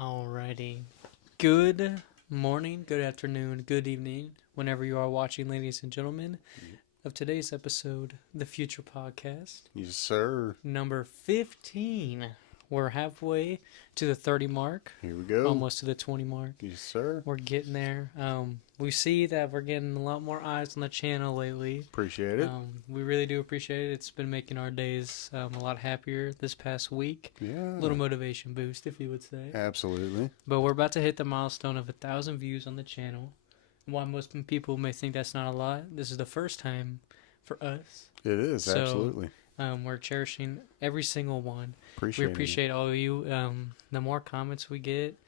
Alrighty. Good morning, good afternoon, good evening, whenever you are watching, ladies and gentlemen, of today's episode, The Future Podcast. Yes, sir. Number 15. We're halfway to the 30 mark. Here we go. Almost to the 20 mark. Yes, sir. We're getting there. We see that we're getting a lot more eyes on the channel lately. Appreciate it. We really do appreciate it. It's been making our days a lot happier this past week. Yeah. A little motivation boost, if you would say. Absolutely. But we're about to hit the milestone of 1,000 views on the channel. While most people may think that's not a lot, this is the first time for us. It is, So, absolutely. We're cherishing every single one. We Appreciate appreciate all of you. The more comments we get,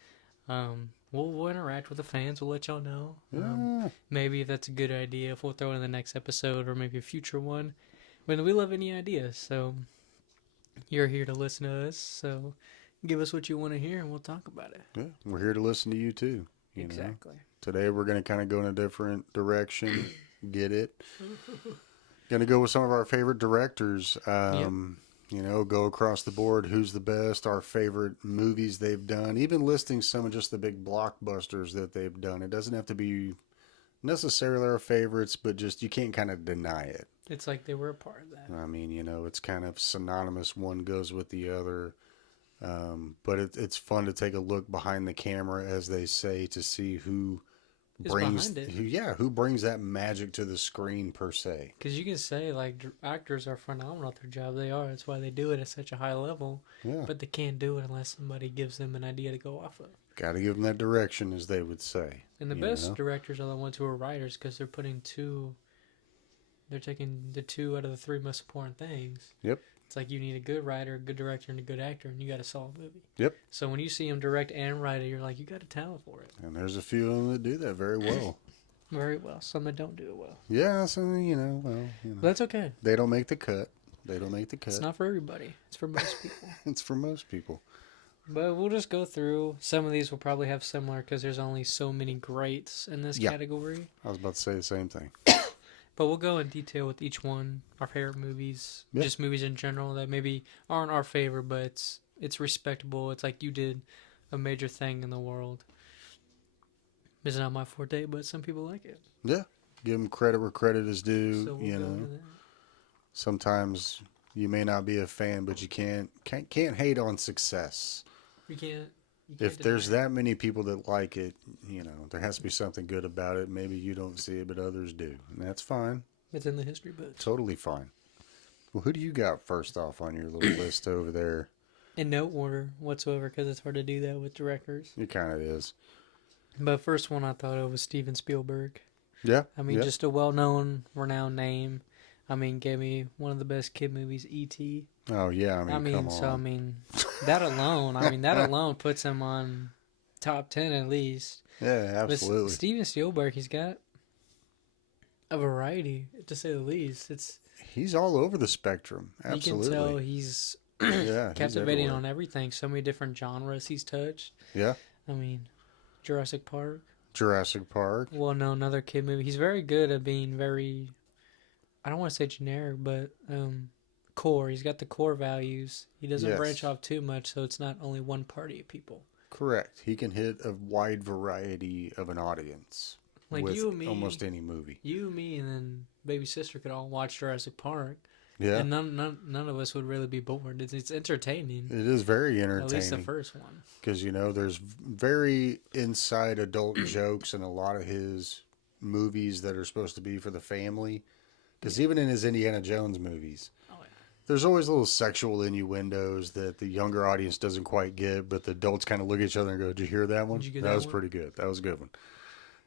we'll interact with the fans. We'll let y'all know. Yeah. Maybe if that's a good idea, if we'll throw it in the next episode or maybe a future one. But we love any ideas. So you're here to listen to us. So give us what you want to hear and we'll talk about it. Yeah. We're here to listen to you too. You Exactly. know? Today we're going to kind of go in a different direction. Get it? Going to go with some of our favorite directors. You know, go across the board. Who's the best? Our favorite movies they've done. Even listing some of just the big blockbusters that they've done. It doesn't have to be necessarily our favorites, but just you can't kind of deny it. It's like they were a part of that. I mean, you know, it's kind of synonymous. One goes with the other. But it's fun to take a look behind the camera, as they say, to see who brings who brings that magic to the screen per se. Because you can say like actors are phenomenal at their job. They are. That's why they do it at such a high level. Yeah. But they can't do it unless somebody gives them an idea to go off of. Got to give them that direction, as they would say. And the best directors are the ones who are writers, because they're taking the two out of the three most important things. Yep. It's like you need a good writer, a good director, and a good actor, and you got to solve a movie. Yep. So when you see them direct and write it, you're like, you got a talent for it. And there's a few of them that do that very well. Very well. Some that don't do it well. Yeah, so, But that's okay. They don't make the cut. It's It's not for everybody. It's for most people. It's for most people. But we'll just go through. Some of these will probably have similar because there's only so many greats in this category. I was about to say the same thing. But we'll go in detail with each one. Our favorite movies. Yeah. Just movies in general that maybe aren't our favorite, but it's respectable. It's like you did a major thing in the world. It's not my forte, but some people like it. Yeah. Give them credit where credit is due. So we'll go into that. Sometimes you may not be a fan, but you can't hate on success. You can't If there's deny it. that many people that like it, there has to be something good about it. Maybe you don't see it, but others do. And that's fine. It's in the history books. Totally fine. Well, who do you got first off on your little list over there? In no order whatsoever, because it's hard to do that with directors. It kind of is. But first one I thought of was Steven Spielberg. Yeah. I mean, just a well-known, renowned name. I mean, gave me one of the best kid movies, E.T. Oh, yeah. I mean, come on. That alone puts him on top 10 at least. Yeah, absolutely. But Steven Spielberg, he's got a variety, to say the least. He's all over the spectrum. Absolutely. You can tell he's captivating on everything. So many different genres he's touched. Yeah. I mean, Jurassic Park. Well, no, another kid movie. He's very good at being very, I don't want to say generic, but core. He's got the core values. He doesn't branch off too much, so it's not only one party of people. Correct. He can hit a wide variety of an audience. Like with you and me. Almost any movie. You, me, and then baby sister could all watch Jurassic Park. Yeah. And none of us would really be bored. It's entertaining. It is very entertaining. At least the first one. Because, there's very inside adult jokes in a lot of his movies that are supposed to be for the family. Because even in his Indiana Jones movies, there's always little sexual innuendos that the younger audience doesn't quite get, but the adults kind of look at each other and go, "Did you hear that one? That was pretty good. That was a good one."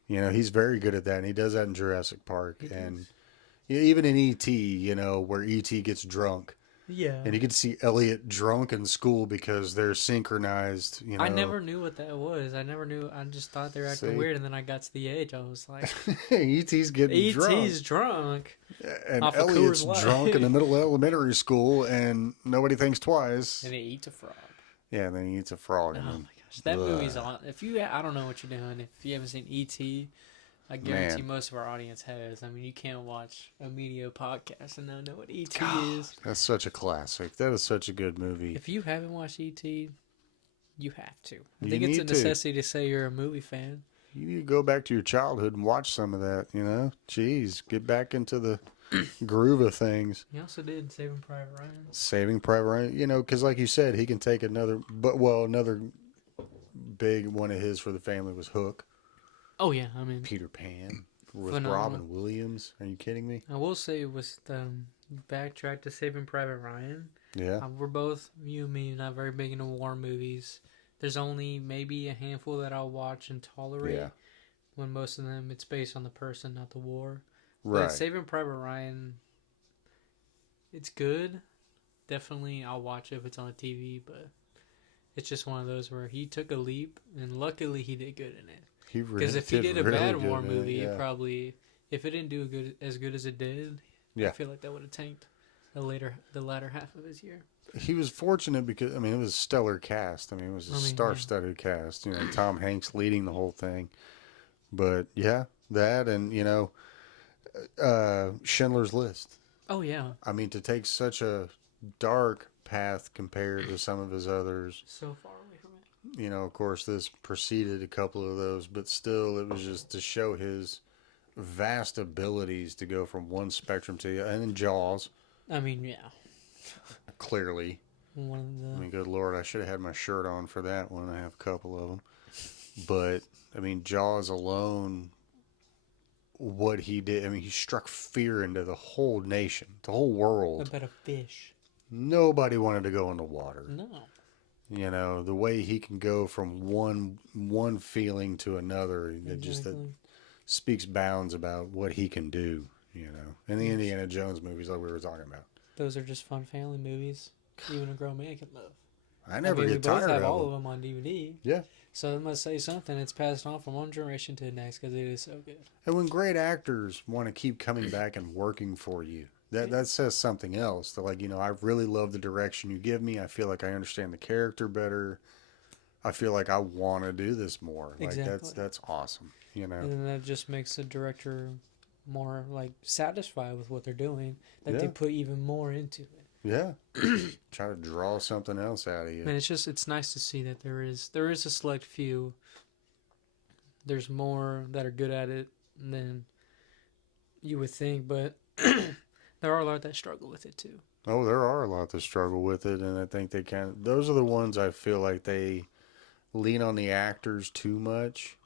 He's very good at that, and he does that in Jurassic Park. And even in E.T., where E.T. gets drunk. Yeah. And you get to see Elliot drunk in school because they're synchronized, I never knew what that was. I never knew. I just thought they were acting weird, and then I got to the age. I was like, E.T.'s getting drunk. E.T.'s drunk. And Elliot's drunk in the middle of elementary school, and nobody thinks twice. And he eats a frog. Yeah, and then he eats a frog. Oh, my gosh. That movie's on. I don't know what you're doing. If you haven't seen E.T., I guarantee most of our audience has. I mean, you can't watch a media podcast and not know what E.T. is. That's such a classic. That is such a good movie. If you haven't watched E.T., You have to. I You think it's a need to. necessity to say you're a movie fan. You need to go back to your childhood and watch some of that, you know? Jeez, get back into the groove of things. He also did Saving Private Ryan. Saving Private Ryan, you know, because like you said, he can take another big one of his for the family was Hook. Oh yeah, I mean, Peter Pan with phenomenal. Robin Williams. Are you kidding me? I will say was the backtrack to Saving Private Ryan. Yeah. We're both, you and me, not very big into war movies. There's only maybe a handful that I'll watch and tolerate. Yeah. When most of them, it's based on the person, not the war. But Right. Saving Private Ryan, it's good. Definitely, I'll watch it if it's on the TV. But it's just one of those where he took a leap, and luckily he did good in it. He Because if he did a really bad good war in movie, yeah. it probably, if it didn't do as good as it did, Yeah. I feel like that would have tanked the latter half of his year. He was fortunate because, I mean, it was a stellar cast. I mean, it was a star-studded cast. You know, Tom Hanks leading the whole thing. But, yeah, that and, you know, Schindler's List. Oh, yeah. I mean, to take such a dark path compared to some of his others. So far away from it. You know, of course, this preceded a couple of those, but still, it was just to show his vast abilities to go from one spectrum to the other. And then Jaws. I mean, yeah. Clearly. One of the... I mean, good Lord, I should have had my shirt on for that one. I have a couple of them. But, I mean, Jaws alone, what he did, I mean, he struck fear into the whole nation, the whole world. About a fish. Nobody wanted to go in the water. No. You know, the way he can go from one feeling to another, it just that speaks bounds about what he can do, you know. And the Indiana Jones movies like we were talking about. Those are just fun family movies. Even a grown man can love. I never get We tired both have of all them. of them on DVD. Yeah. So it must say something. It's passed on from one generation to the next because it is so good. And when great actors want to keep coming back and working for you, that says something else. That, like, you know, I really love the direction you give me. I feel like I understand the character better. I feel like I want to do this more. Like, Exactly. that's awesome, you know. And then that just makes the director more, like, satisfied with what they're doing. That they put even more into it. Yeah. Try to draw something else out of you. And it's nice to see that there is a select few. There's more that are good at it than you would think, but there are a lot that struggle with it too. Oh, there are a lot that struggle with it, and I think those are the ones I feel like they lean on the actors too much.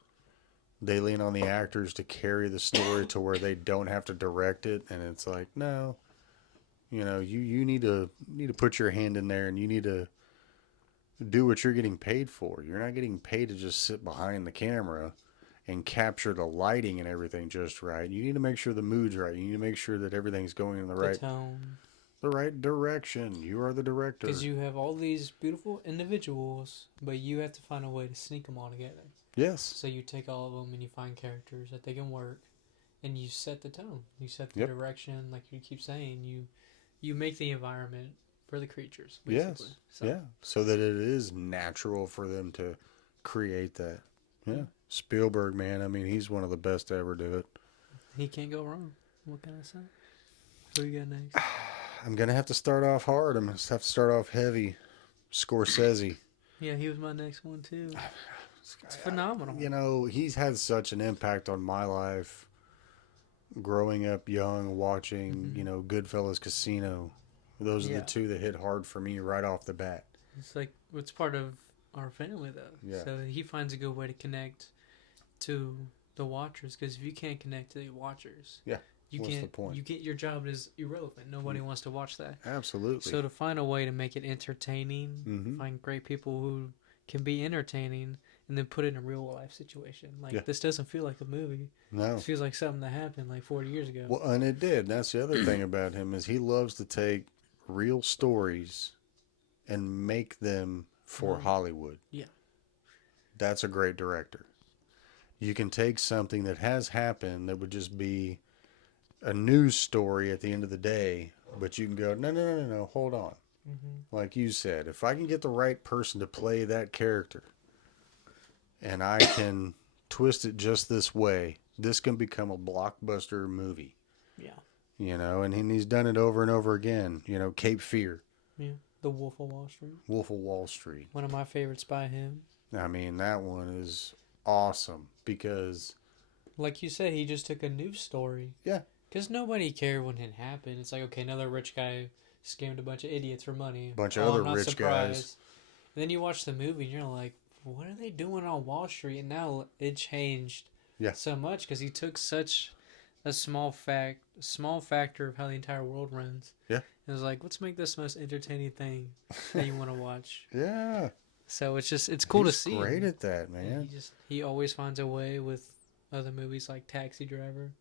They lean on the actors to carry the story to where they don't have to direct it, and it's like, no. You know, you need to put your hand in there, and you need to do what you're getting paid for. You're not getting paid to just sit behind the camera and capture the lighting and everything just right. You need to make sure the mood's right. You need to make sure that everything's going in the right tone, the right direction. You are the director. because you have all these beautiful individuals, but you have to find a way to sneak them all together. Yes. So you take all of them and you find characters that they can work, and you set the tone. You set the direction, like you keep saying. You make the environment for the creatures, basically. Yes. So. Yeah. So that it is natural for them to create that. Yeah. Spielberg, man, I mean, he's one of the best to ever do it. He can't go wrong. What can I say? Who you got next? I'm going to have to start off hard. I'm going to have to start off heavy. Scorsese. Yeah, he was my next one, too. It's phenomenal. You know, he's had such an impact on my life growing up young, watching, you know, Goodfellas, Casino. Those are the two that hit hard for me right off the bat. It's like, it's part of our family, though. Yeah. So he finds a good way to connect to the watchers, because if you can't connect to the watchers, what's the point? You get your job is irrelevant. Nobody wants to watch that. Absolutely. So to find a way to make it entertaining, find great people who can be entertaining, and then put it in a real life situation. Like, this doesn't feel like a movie. No. It feels like something that happened like 40 years ago. Well, and it did. And that's the other thing about him is he loves to take real stories and make them for Hollywood. Yeah. That's a great director. You can take something that has happened that would just be a news story at the end of the day, but you can go, no, hold on. Like you said, if I can get the right person to play that character and I can twist it just this way, this can become a blockbuster movie. Yeah. You know, and he's done it over and over again. You know, Cape Fear. Yeah. The Wolf of Wall Street. Wolf of Wall Street. One of my favorites by him. I mean, that one is awesome because, like you said, he just took a news story. Yeah. Because nobody cared when it happened. It's like, okay, another rich guy scammed a bunch of idiots for money. Bunch of other I'm not rich surprised. guys. And then you watch the movie and you're like, what are they doing on Wall Street? And now it changed so much because he took such a small factor of how the entire world runs. Yeah. And it was like, let's make this the most entertaining thing that you want to watch. Yeah. So it's cool to see. He's great at that, man. He always finds a way with other movies like Taxi Driver.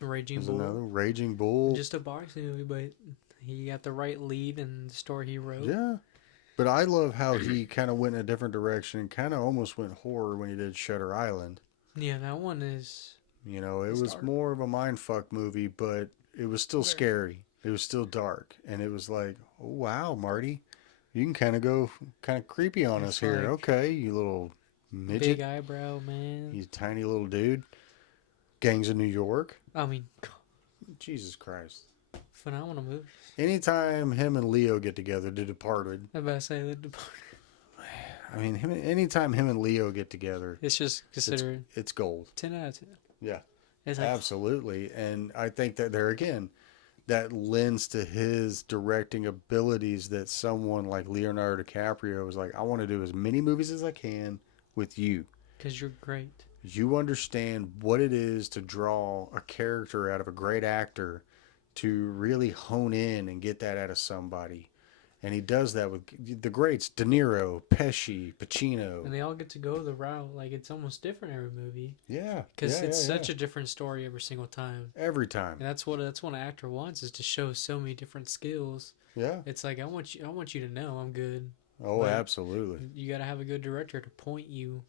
Raging Bull. Another Raging Bull. Just a boxing movie, but he got the right lead in the story he wrote. Yeah. But I love how he kind of went in a different direction and kind of almost went horror when he did Shutter Island. Yeah, that one is... You know, it was more of a mindfuck movie, but it was still scary. It was still dark. And it was like, oh, wow, Marty, you can kind of go kind of creepy on us here. Like, okay, you little midget. Big eyebrow, man. You tiny little dude. Gangs of New York. I mean... Jesus Christ. Phenomenal movie. Anytime him and Leo get together, The Departed. I'm about to say The Departed. I mean, anytime him and Leo get together, it's just considered... It's gold. 10 out of 10. Yeah. It's like, absolutely. And I think that there again, that lends to his directing abilities that someone like Leonardo DiCaprio was like, I want to do as many movies as I can with you. Because you're great. You understand what it is to draw a character out of a great actor to really hone in and get that out of somebody. And he does that with the greats, De Niro, Pesci, Pacino. And they all get to go the route. Like, it's almost different every movie. Yeah. Because it's such a different story every single time. Every time. And that's what an actor wants, is to show so many different skills. Yeah. It's like, I want you to know I'm good. Oh, absolutely. You got to have a good director to point you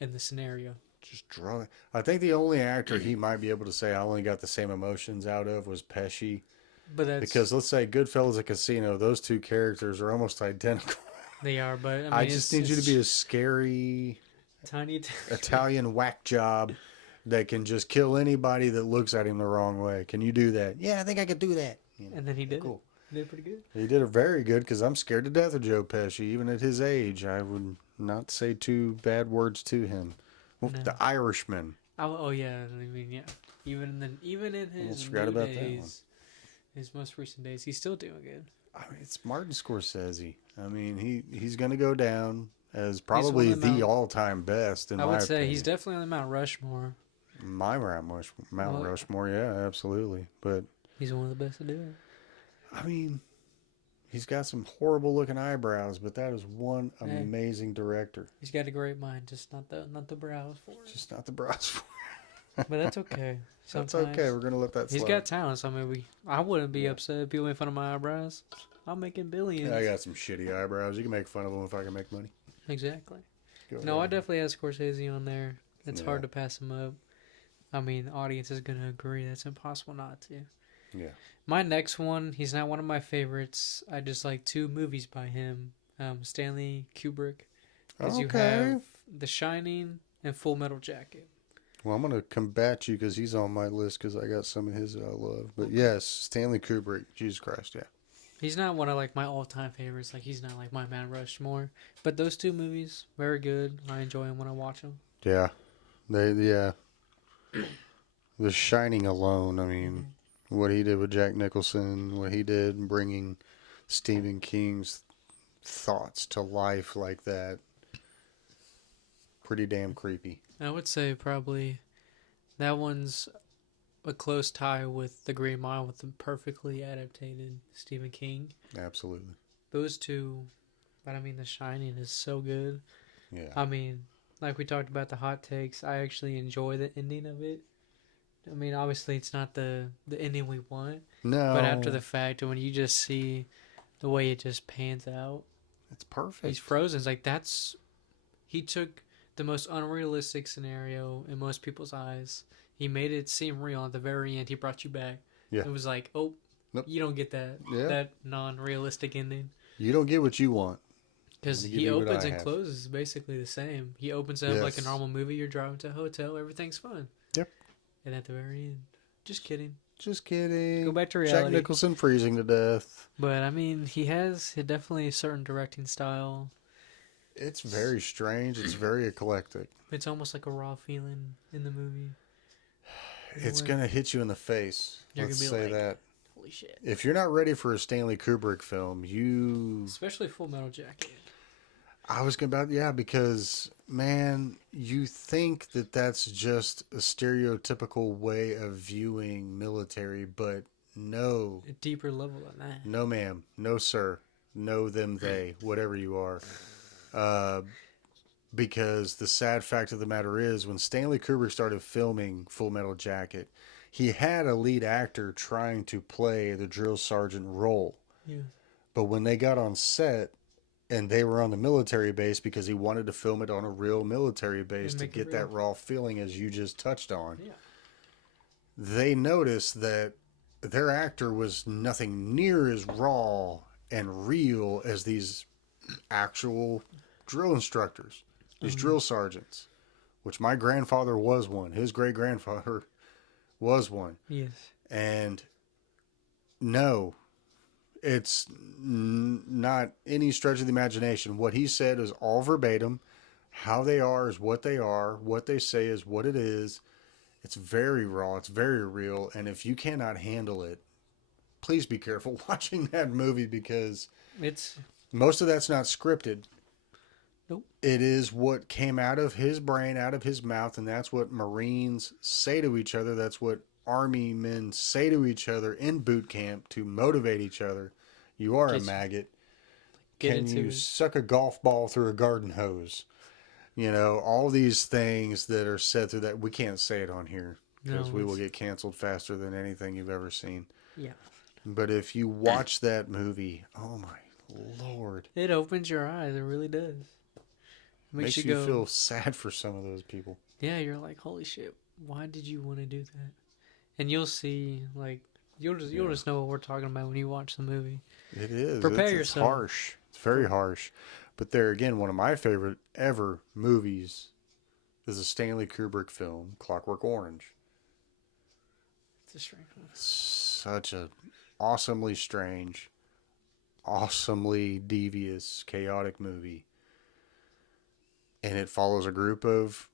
in the scenario. Just draw it. I think the only actor he might be able to say I only got the same emotions out of was Pesci. But that's because let's say Goodfellas and Casino, those two characters are almost identical. They are, but I mean, I just need you to be a scary tiny Italian whack job that can just kill anybody that looks at him the wrong way. Can you do that? Yeah, I think I could do that. You know, and then he did. Cool. He did pretty good. He did it very good because I'm scared to death of Joe Pesci. Even at his age, I would not say two bad words to him. Well, no. The Irishman. Oh yeah, I mean yeah. Even in his new days, his most recent days, he's still doing good. I mean, it's Martin Scorsese. I mean, he's going to go down as probably the all-time best in my opinion. I would say he's definitely on the Mount Rushmore. My Mount Rushmore, yeah, absolutely. But he's one of the best to do it. I mean, he's got some horrible-looking eyebrows, but that is one amazing director. He's got a great mind, just not the brows for it. Just not the brows for it. But that's okay. That's okay. We're gonna let that slide. He's got talent, so maybe I wouldn't be upset if people made fun of my eyebrows. I'm making billions. Yeah, I got some shitty eyebrows. You can make fun of them if I can make money. Exactly. No, I definitely have Scorsese on there. It's hard to pass him up. I mean, the audience is gonna agree. That's impossible not to. Yeah. My next one, he's not one of my favorites. I just like two movies by him. Stanley Kubrick. Because you have The Shining and Full Metal Jacket. Well, I'm going to combat you because he's on my list because I got some of his that I love. But yes, Stanley Kubrick. Jesus Christ, yeah. He's not one of like my all-time favorites. Like, he's not like my Mount Rushmore. But those two movies, very good. I enjoy them when I watch them. Yeah. The Shining alone, I mean, what he did with Jack Nicholson, what he did in bringing Stephen King's thoughts to life like that. Pretty damn creepy. I would say probably that one's a close tie with The Green Mile with the perfectly adapted Stephen King. Absolutely. Those two, but I mean, The Shining is so good. Yeah. I mean, like we talked about the hot takes, I actually enjoy the ending of it. I mean, obviously it's not the ending we want. No. But after the fact, when you just see the way it just pans out. It's perfect. He's frozen. It's like he took the most unrealistic scenario in most people's eyes. He made it seem real. At the very end, he brought you back. Yeah. It was like, oh, nope. You don't get that non-realistic ending. You don't get what you want. Because he opens and closes basically the same. He opens up like a normal movie. You're driving to a hotel. Everything's fun. Yep. And at the very end, just kidding. Just kidding. Go back to Jack reality. Nicholson freezing to death. But I mean, he has definitely a certain directing style. It's very strange. It's very eclectic. It's almost like a raw feeling in the movie. It's going to hit you in the face. You're Let's going to be say like, that. holy shit. If you're not ready for a Stanley Kubrick film, Especially Full Metal Jacket. I was about, yeah, because, man, you think that that's just a stereotypical way of viewing military, but no. A deeper level than that. No, ma'am. No, sir. No, them, they, whatever you are. Because the sad fact of the matter is, when Stanley Kubrick started filming Full Metal Jacket, he had a lead actor trying to play the drill sergeant role. Yeah. But when they got on set, and they were on the military base because he wanted to film it on a real military base to get that raw feeling as you just touched on. Yeah. They noticed that their actor was nothing near as raw and real as these actual drill instructors, these drill sergeants, which my grandfather was one. His great grandfather was one. Yes. And no, it's not any stretch of the imagination. What he said is all verbatim. How they are is what they are. What they say is what it is. It's very raw. It's very real. And if you cannot handle it, please be careful watching that movie because most of that's not scripted. Nope. It is what came out of his brain, out of his mouth, and that's what Marines say to each other. That's what Army men say to each other in boot camp to motivate each other. You are a maggot. Can you suck a golf ball through a garden hose? You know, all these things that are said through that. We can't say it on here because we will get canceled faster than anything you've ever seen. Yeah. But if you watch that movie, oh my Lord. It opens your eyes. It really does. Makes you feel sad for some of those people. Yeah, you're like, holy shit, why did you want to do that? And you'll see, like, you'll just know what we're talking about when you watch the movie. It is. Prepare it's yourself. Harsh. It's very harsh. But there again, one of my favorite ever movies is a Stanley Kubrick film, Clockwork Orange. It's a strange one. Such a awesomely strange, awesomely devious, chaotic movie. And it follows a group of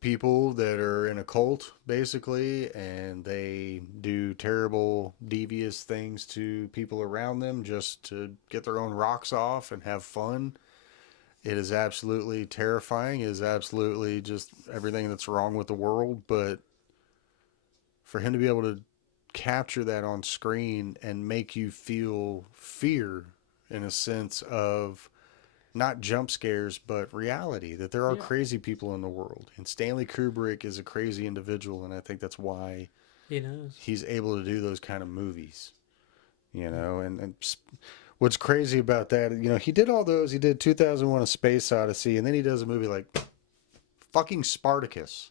people that are in a cult, basically, and they do terrible, devious things to people around them just to get their own rocks off and have fun. It is absolutely terrifying. It is absolutely just everything that's wrong with the world. But for him to be able to capture that on screen and make you feel fear in a sense of not jump scares, but reality, that there are crazy people in the world. And Stanley Kubrick is a crazy individual, and I think that's why he's able to do those kind of movies. You know, and what's crazy about that, you know, he did all those. He did 2001: A Space Odyssey, and then he does a movie like fucking Spartacus.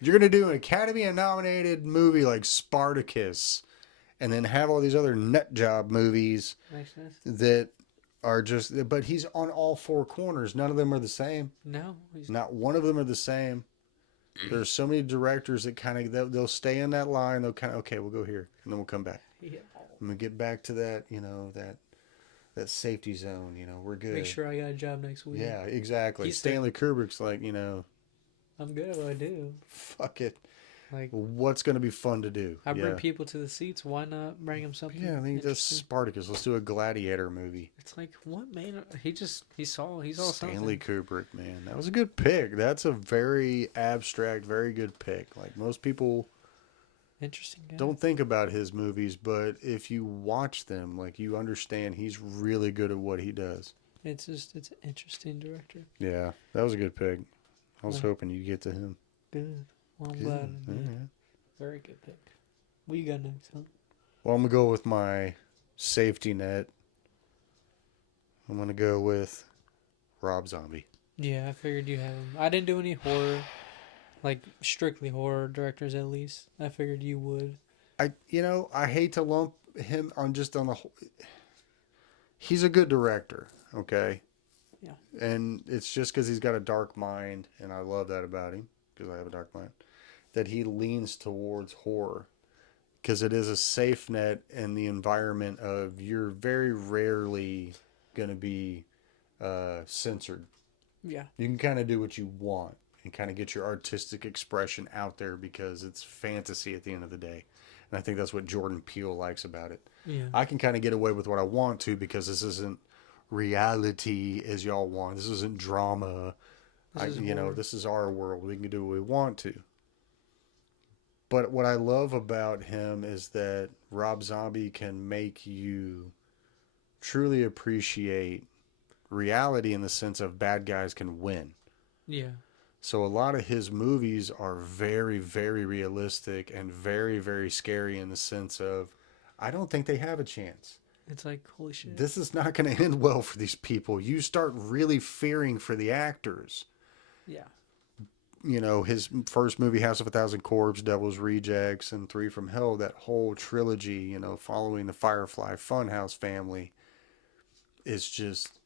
You're going to do an Academy-nominated movie like Spartacus and then have all these other nut job movies that are just, but he's on all four corners. None of them are the same. No. Not one of them are the same. There's so many directors that kind of, they'll stay in that line. They'll kind of, okay, we'll go here and then we'll come back. Yeah. I'm going to get back to that, you know, that safety zone, you know, we're good. Make sure I got a job next week. Yeah, exactly. Stanley Kubrick's like, you know, I'm good at what I do. Fuck it. Like, what's going to be fun to do? I bring people to the seats. Why not bring them something? Yeah, I think that's Spartacus. Let's do a gladiator movie. It's like, what, man? He saw Stanley something. Kubrick, man. That was a good pick. That's a very abstract, very good pick. Like, most people interesting guy. Don't think about his movies, but if you watch them, like, you understand he's really good at what he does. It's an interesting director. Yeah, that was a good pick. I was hoping you'd get to him. Good. Well, I'm glad. Yeah. Very good pick. What you got next, huh? Well, I'm going to go with my safety net. I'm going to go with Rob Zombie. Yeah, I figured you have him. I didn't do any horror, like strictly horror directors at least. I figured you would. I hate to lump him on the whole. He's a good director, okay? Yeah. And it's just because he's got a dark mind, and I love that about him, because I have a dark mind. that he leans towards horror because it is a safe net in the environment of you're very rarely going to be censored. Yeah. You can kind of do what you want and kind of get your artistic expression out there because it's fantasy at the end of the day. And I think that's what Jordan Peele likes about it. Yeah. I can kind of get away with what I want to because this isn't reality as y'all want. This isn't drama. This is horror. This is our world. We can do what we want to. But what I love about him is that Rob Zombie can make you truly appreciate reality in the sense of bad guys can win. Yeah. So a lot of his movies are very, very realistic and very, very scary in the sense of I don't think they have a chance. It's like, holy shit. This is not going to end well for these people. You start really fearing for the actors. Yeah. His first movie, House of a Thousand Corpses, Devil's Rejects, and Three from Hell, that whole trilogy, following the Firefly Funhouse family is just,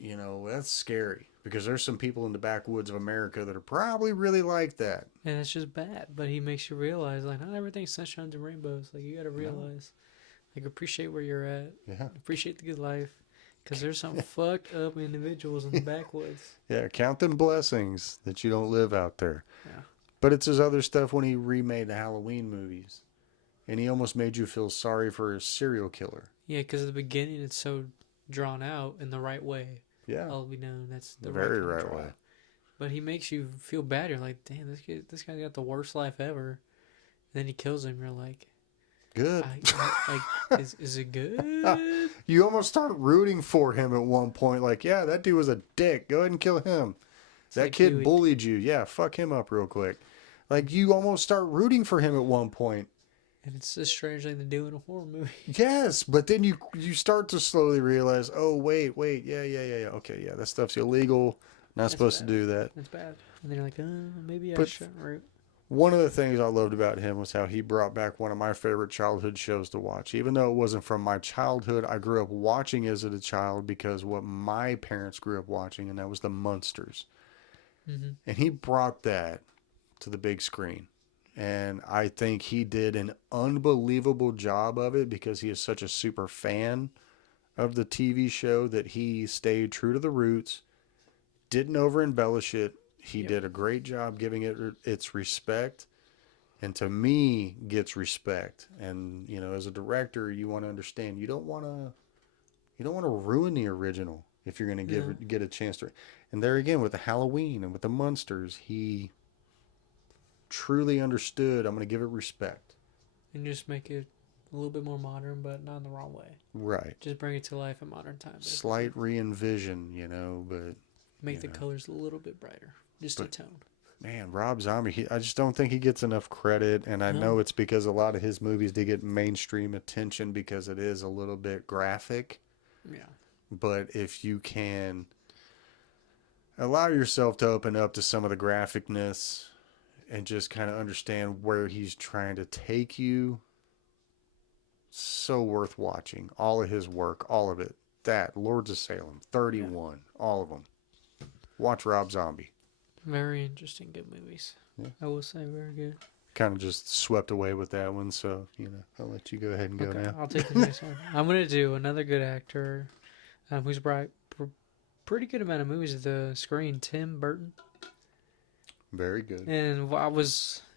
that's scary because there's some people in the backwoods of America that are probably really like that. And it's just bad, but he makes you realize, like, not everything's sunshine and rainbows. Like, you got to realize, like, appreciate where you're at. Yeah. Appreciate the good life. Because there's some fucked up individuals in the backwoods. Yeah, count them blessings that you don't live out there. Yeah. But it's his other stuff when he remade the Halloween movies. And he almost made you feel sorry for a serial killer. Yeah, because at the beginning it's so drawn out in the right way. Yeah. All we know, that's the very right right way. But he makes you feel bad. You're like, damn, this guy's got the worst life ever. And then he kills him. You're like, good. Is it good? You almost start rooting for him at one point. Like, yeah, that dude was a dick. Go ahead and kill him. That like kid bullied you. Yeah, fuck him up real quick. Like, you almost start rooting for him at one point. And it's a strange thing to do in a horror movie. Yes, but then you start to slowly realize, oh, wait, yeah. Okay, yeah, that stuff's illegal. Not supposed to do that. That's bad. And then you're like, maybe I shouldn't root. One of the things I loved about him was how he brought back one of my favorite childhood shows to watch. Even though it wasn't from my childhood, I grew up watching as a child because what my parents grew up watching, and that was the Munsters. Mm-hmm. And he brought that to the big screen. And I think he did an unbelievable job of it because he is such a super fan of the TV show that he stayed true to the roots, didn't over embellish it. He did a great job giving it its respect, and to me, gets respect. And as a director, you want to understand you don't want to ruin the original if you're going to get a chance to. And there again with the Halloween and with the Munsters, he truly understood. I'm going to give it respect and just make it a little bit more modern, but not in the wrong way. Right. Just bring it to life in modern times. Slight re-envision, but make the colors a little bit brighter. Just a tone. Man, Rob Zombie, I just don't think he gets enough credit. And I know it's because a lot of his movies did get mainstream attention because it is a little bit graphic. Yeah. But if you can allow yourself to open up to some of the graphicness and just kind of understand where he's trying to take you, so worth watching. All of his work, all of it. That, Lords of Salem, 31, all of them. Watch Rob Zombie. Very interesting, good movies. Yeah. I will say, very good. Kind of just swept away with that one, so, I'll let you go ahead and go now. I'll take the next one. I'm going to do another good actor who's brought pretty good amount of movies to the screen, Tim Burton. Very good. And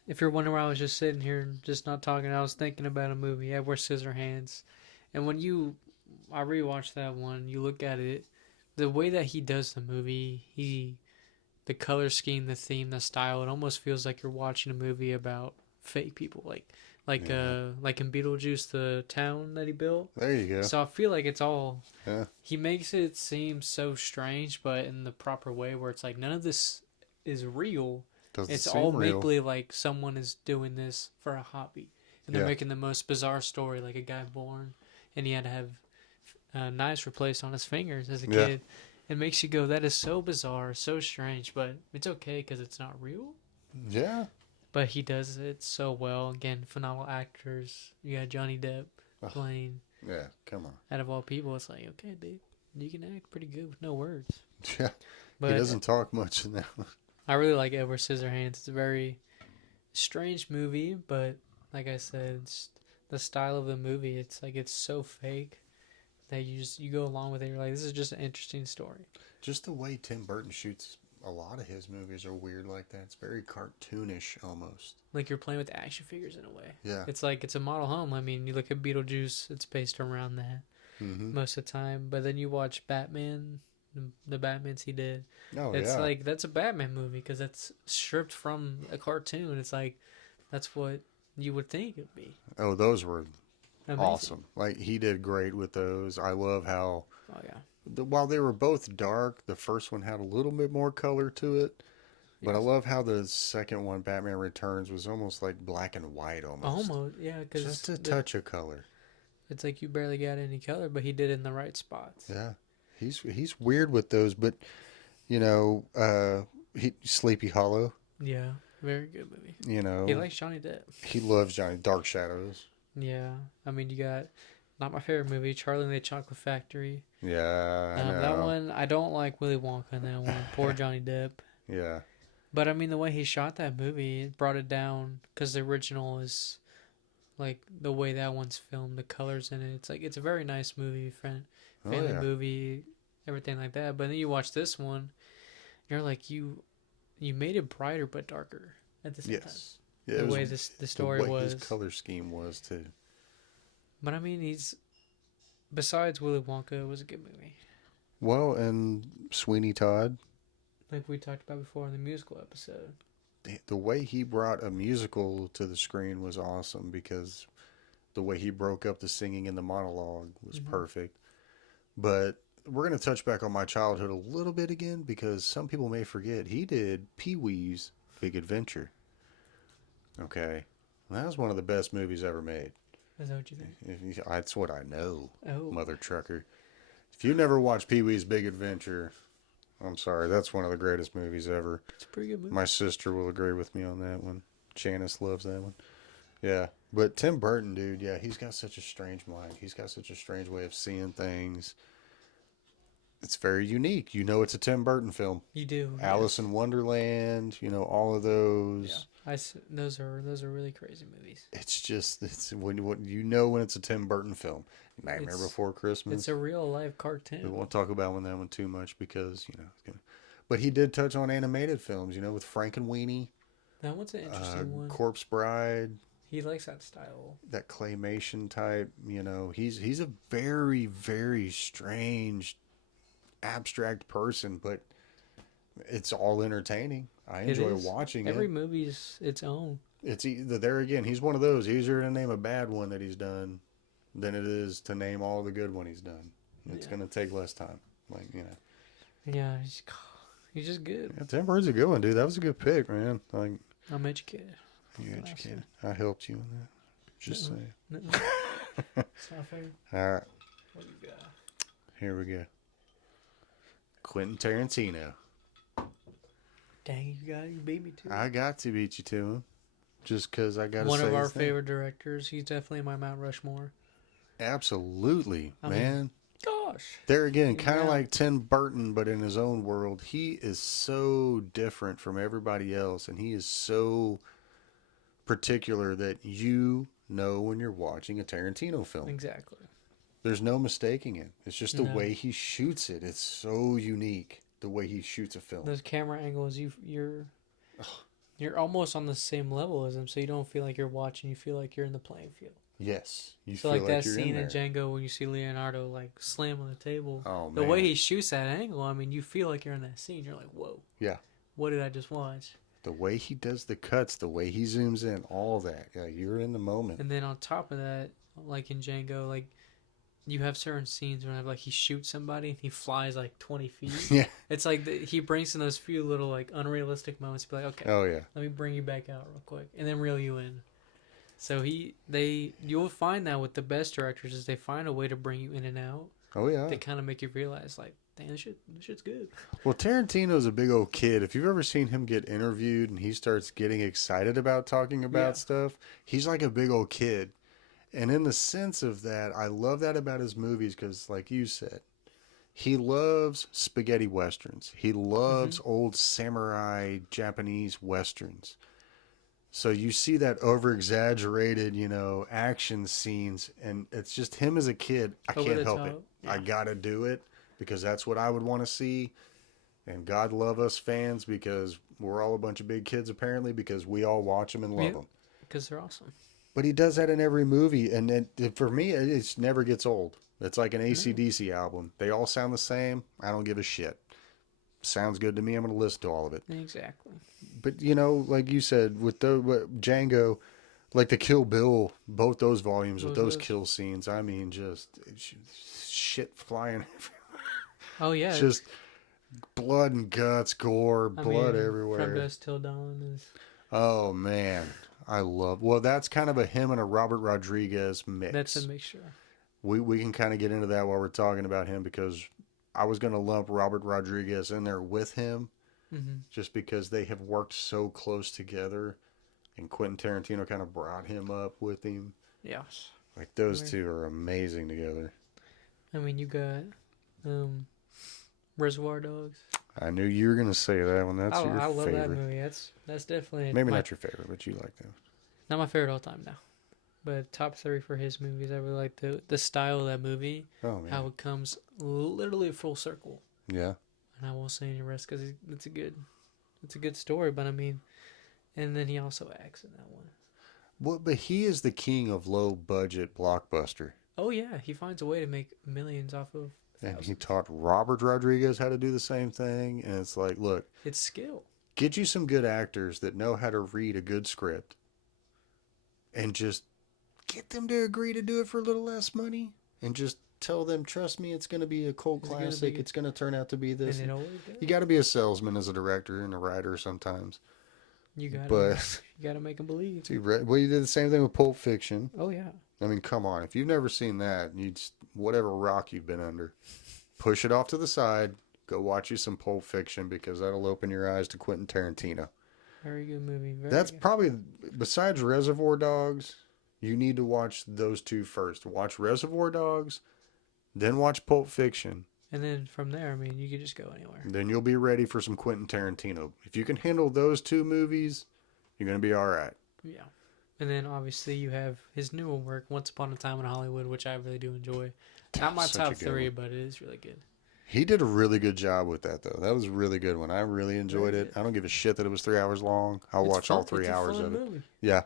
if you're wondering why I was just sitting here and just not talking, I was thinking about a movie, Edward Scissorhands. And when I rewatched that one, you look at it, the way that he does the movie, the color scheme, the theme, the style, it almost feels like you're watching a movie about fake people, like in Beetlejuice, the town that he built. There you go. So I feel like it's all he makes it seem so strange, but in the proper way where it's like none of this is real. It's all make believe, like someone is doing this for a hobby, and they're making the most bizarre story, like a guy born and he had to have knives replaced on his fingers as a kid. It makes you go, that is so bizarre, so strange, but it's okay because it's not real. Yeah. But he does it so well. Again, phenomenal actors. You got Johnny Depp playing. Yeah, come on. Out of all people, it's like, okay, dude, you can act pretty good with no words. Yeah. But he doesn't talk much in that one. I really like Edward Scissorhands. It's a very strange movie, but like I said, it's the style of the movie. It's like it's so fake that you go along with it. You're like, this is just an interesting story. Just the way Tim Burton shoots a lot of his movies are weird like that. It's very cartoonish almost. Like you're playing with action figures in a way. Yeah. It's like it's a model home. I mean, you look at Beetlejuice, it's based around that Mm-hmm. most of the time. But then you watch Batman, the Batmans he did. Oh, It's yeah. like that's a Batman movie because that's stripped from a cartoon. It's like that's what you would think it'd be. Oh, those were Amazing. awesome. Like, he did great with those. I love how, Oh yeah. while they were both dark, the first one had a little bit more color to it. But I Yes. love how the second one, Batman Returns, was almost like black and white almost. Almost, yeah, because Just a touch of color. it's like you barely got any color, but he did it in the right spots. Yeah. He's weird with those, but Sleepy Hollow, Yeah, very good movie. you know, He likes Johnny Depp. he loves Johnny Dark Shadows. Yeah, I mean you got not my favorite movie, Charlie and the Chocolate Factory. Yeah, I know. That one I don't like Willy Wonka in that one. Poor Johnny Depp. Yeah. But I mean the way he shot that movie, it brought it down because the original is like the way that one's filmed, the colors in it. It's like it's a very nice movie, family movie, everything like that. But then you watch this one, you're like you made it brighter but darker at the same time. Yeah, The way the story the way was. his color scheme was too. But I mean, he's besides Willy Wonka, it was a good movie. Well, and Sweeney Todd, Like we talked about before in the musical episode. the way he brought a musical to the screen was awesome because the way he broke up the singing and the monologue was perfect. But we're going to touch back on my childhood a little bit again because some people may forget he did Pee-wee's Big Adventure. Okay. That was one of the best movies ever made. Is that what you think? That's what I know, Oh, Mother Trucker. If you never watched Pee-wee's Big Adventure, I'm sorry. That's one of the greatest movies ever. it's a pretty good movie. My sister will agree with me on that one. Janice loves that one. Yeah. But Tim Burton, dude, yeah, he's got such a strange mind. He's got such a strange way of seeing things. It's very unique. You know it's a Tim Burton film. You do. Alice in Wonderland, all of those. Yeah. Those are really crazy movies. It's when when it's a Tim Burton film. Nightmare It's- Before Christmas. It's a real life We cartoon. won't talk about that one too much because But he did touch on animated films, with Frank and Weenie, That one's an interesting one. Corpse Bride, He likes that style. that claymation type. He's a very, very strange, abstract person, but it's all entertaining. I enjoy watching Every it. movie's its own. It's there again. He's one of those. Easier to name a bad one that he's done than it is to name all the good one he's done. It's gonna take less time. Yeah, he's just good. Yeah, Tim Burton's a good one, dude. That was a good pick, man. I'm educated. You educated. I helped you in that. Just saying. No, it's not fair. All right, What you got? here we go. Quentin Tarantino. Dang, you beat me to it. I got to beat you to him, just because I got to One say of our his name. favorite directors. He's definitely in my Mount Rushmore. Absolutely, I mean, man. Gosh. There again, kind of Yeah. like Tim Burton, but in his own world. He is so different from everybody else, and he is so particular that when you're watching a Tarantino film. Exactly. There's no mistaking it. It's just the No. way he shoots it. It's so unique, the way he shoots a film. Those camera angles, you're almost on the same level as him, so you don't feel like you're watching. You feel like you're in the playing field. Yes. You So feel like that you're scene in there. Django when you see Leonardo like slam on the table. Oh, The man. way he shoots that angle, I mean, you feel like you're in that scene. You're like, whoa. Yeah. What did I just watch? The way he does the cuts, the way he zooms in, all that. Yeah, you're in the moment. And then on top of that, like in Django, like you have certain scenes where like he shoots somebody and he flies like 20 feet. Yeah. It's like he brings in those few little like unrealistic moments to be like, okay, Oh, yeah. let me bring you back out real quick and then reel you in. So you'll find that with the best directors is they find a way to bring you in and out. Oh, yeah. They kind of make you realize like, damn, this shit's good. Well, Tarantino's a big old kid. If you've ever seen him get interviewed and he starts getting excited about talking about stuff, he's like a big old kid. And in the sense of that, I love that about his movies because, like you said, He loves spaghetti westerns. He Mm-hmm. loves old samurai Japanese westerns. So you see that over exaggerated, action scenes, and it's just him as a kid. I Over can't the help it. top. I Yeah. gotta do it because that's what I would want to see. And God love us fans because we're all a bunch of big kids apparently because we all watch them and love Yeah. them. Because they're awesome. But he does that in every movie, and for me, it never gets old. It's like an No. AC/DC album. They all sound the same. I don't give a shit. Sounds good to me. I'm going to listen to all of it. Exactly. But like you said, with Django, like the Kill Bill, both those volumes with What was those those? kill scenes, I mean, just shit flying, Oh yeah, it's. just blood and guts, gore, I blood mean, From everywhere. Dusk Till Dawn is. Oh man, I love. Well, that's kind of a him and a Robert Rodriguez That's a mix. mixture. We can kind of get into that while we're talking about him because I was going to lump Robert Rodriguez in there with him Mm-hmm. just because they have worked so close together, and Quentin Tarantino kind of brought him up with him. Yes. Like those two are amazing together. I mean, you got um, Reservoir Dogs. I knew you were going to say that one. That's your I love that favorite. movie. That's definitely Maybe my not your favorite, but you like that. not my favorite all time now, but top three for his movies. I really like the style of that movie, Oh man, how it comes literally full circle. yeah. And I won't say any rest because it's a good story. But I mean, and then he also acts in that one. Well, but he is the king of low budget blockbuster. Oh yeah, he finds a way to make millions off of And he thousands. taught Robert Rodriguez how to do the same thing. And it's like, look, It's skill. get you some good actors that know how to read a good script and just get them to agree to do it for a little less money and just tell them, trust me, it's going to be a cult It's gonna classic. be, It's going to turn out to be and this. it always does. You got to be a salesman as a director and a writer sometimes. You gotta But, you gotta make them believe. dude, well, you did the same thing with Pulp Fiction. Oh yeah. I mean, come on. If you've never seen that, you just, whatever rock you've been under, push it off to the side. Go watch you some Pulp Fiction because that'll open your eyes to Quentin Tarantino. Very good movie. Very That's good. probably, besides Reservoir Dogs, you need to watch those two first. Watch Reservoir Dogs, then watch Pulp Fiction. And then from there, I mean, you could just go anywhere. Then you'll be ready for some Quentin Tarantino. If you can handle those two movies, you're going to be all right. Yeah. And then obviously you have his newer work, Once Upon a Time in Hollywood, which I really do enjoy. Not my Such a top good three, one. but it is really good. He did a really good job with that, though. That was a really good one. I really enjoyed Very it. good. I don't give a shit that it was 3 hours long. I'll It's watch all fun. three It's a hours fun of it. movie. Yeah.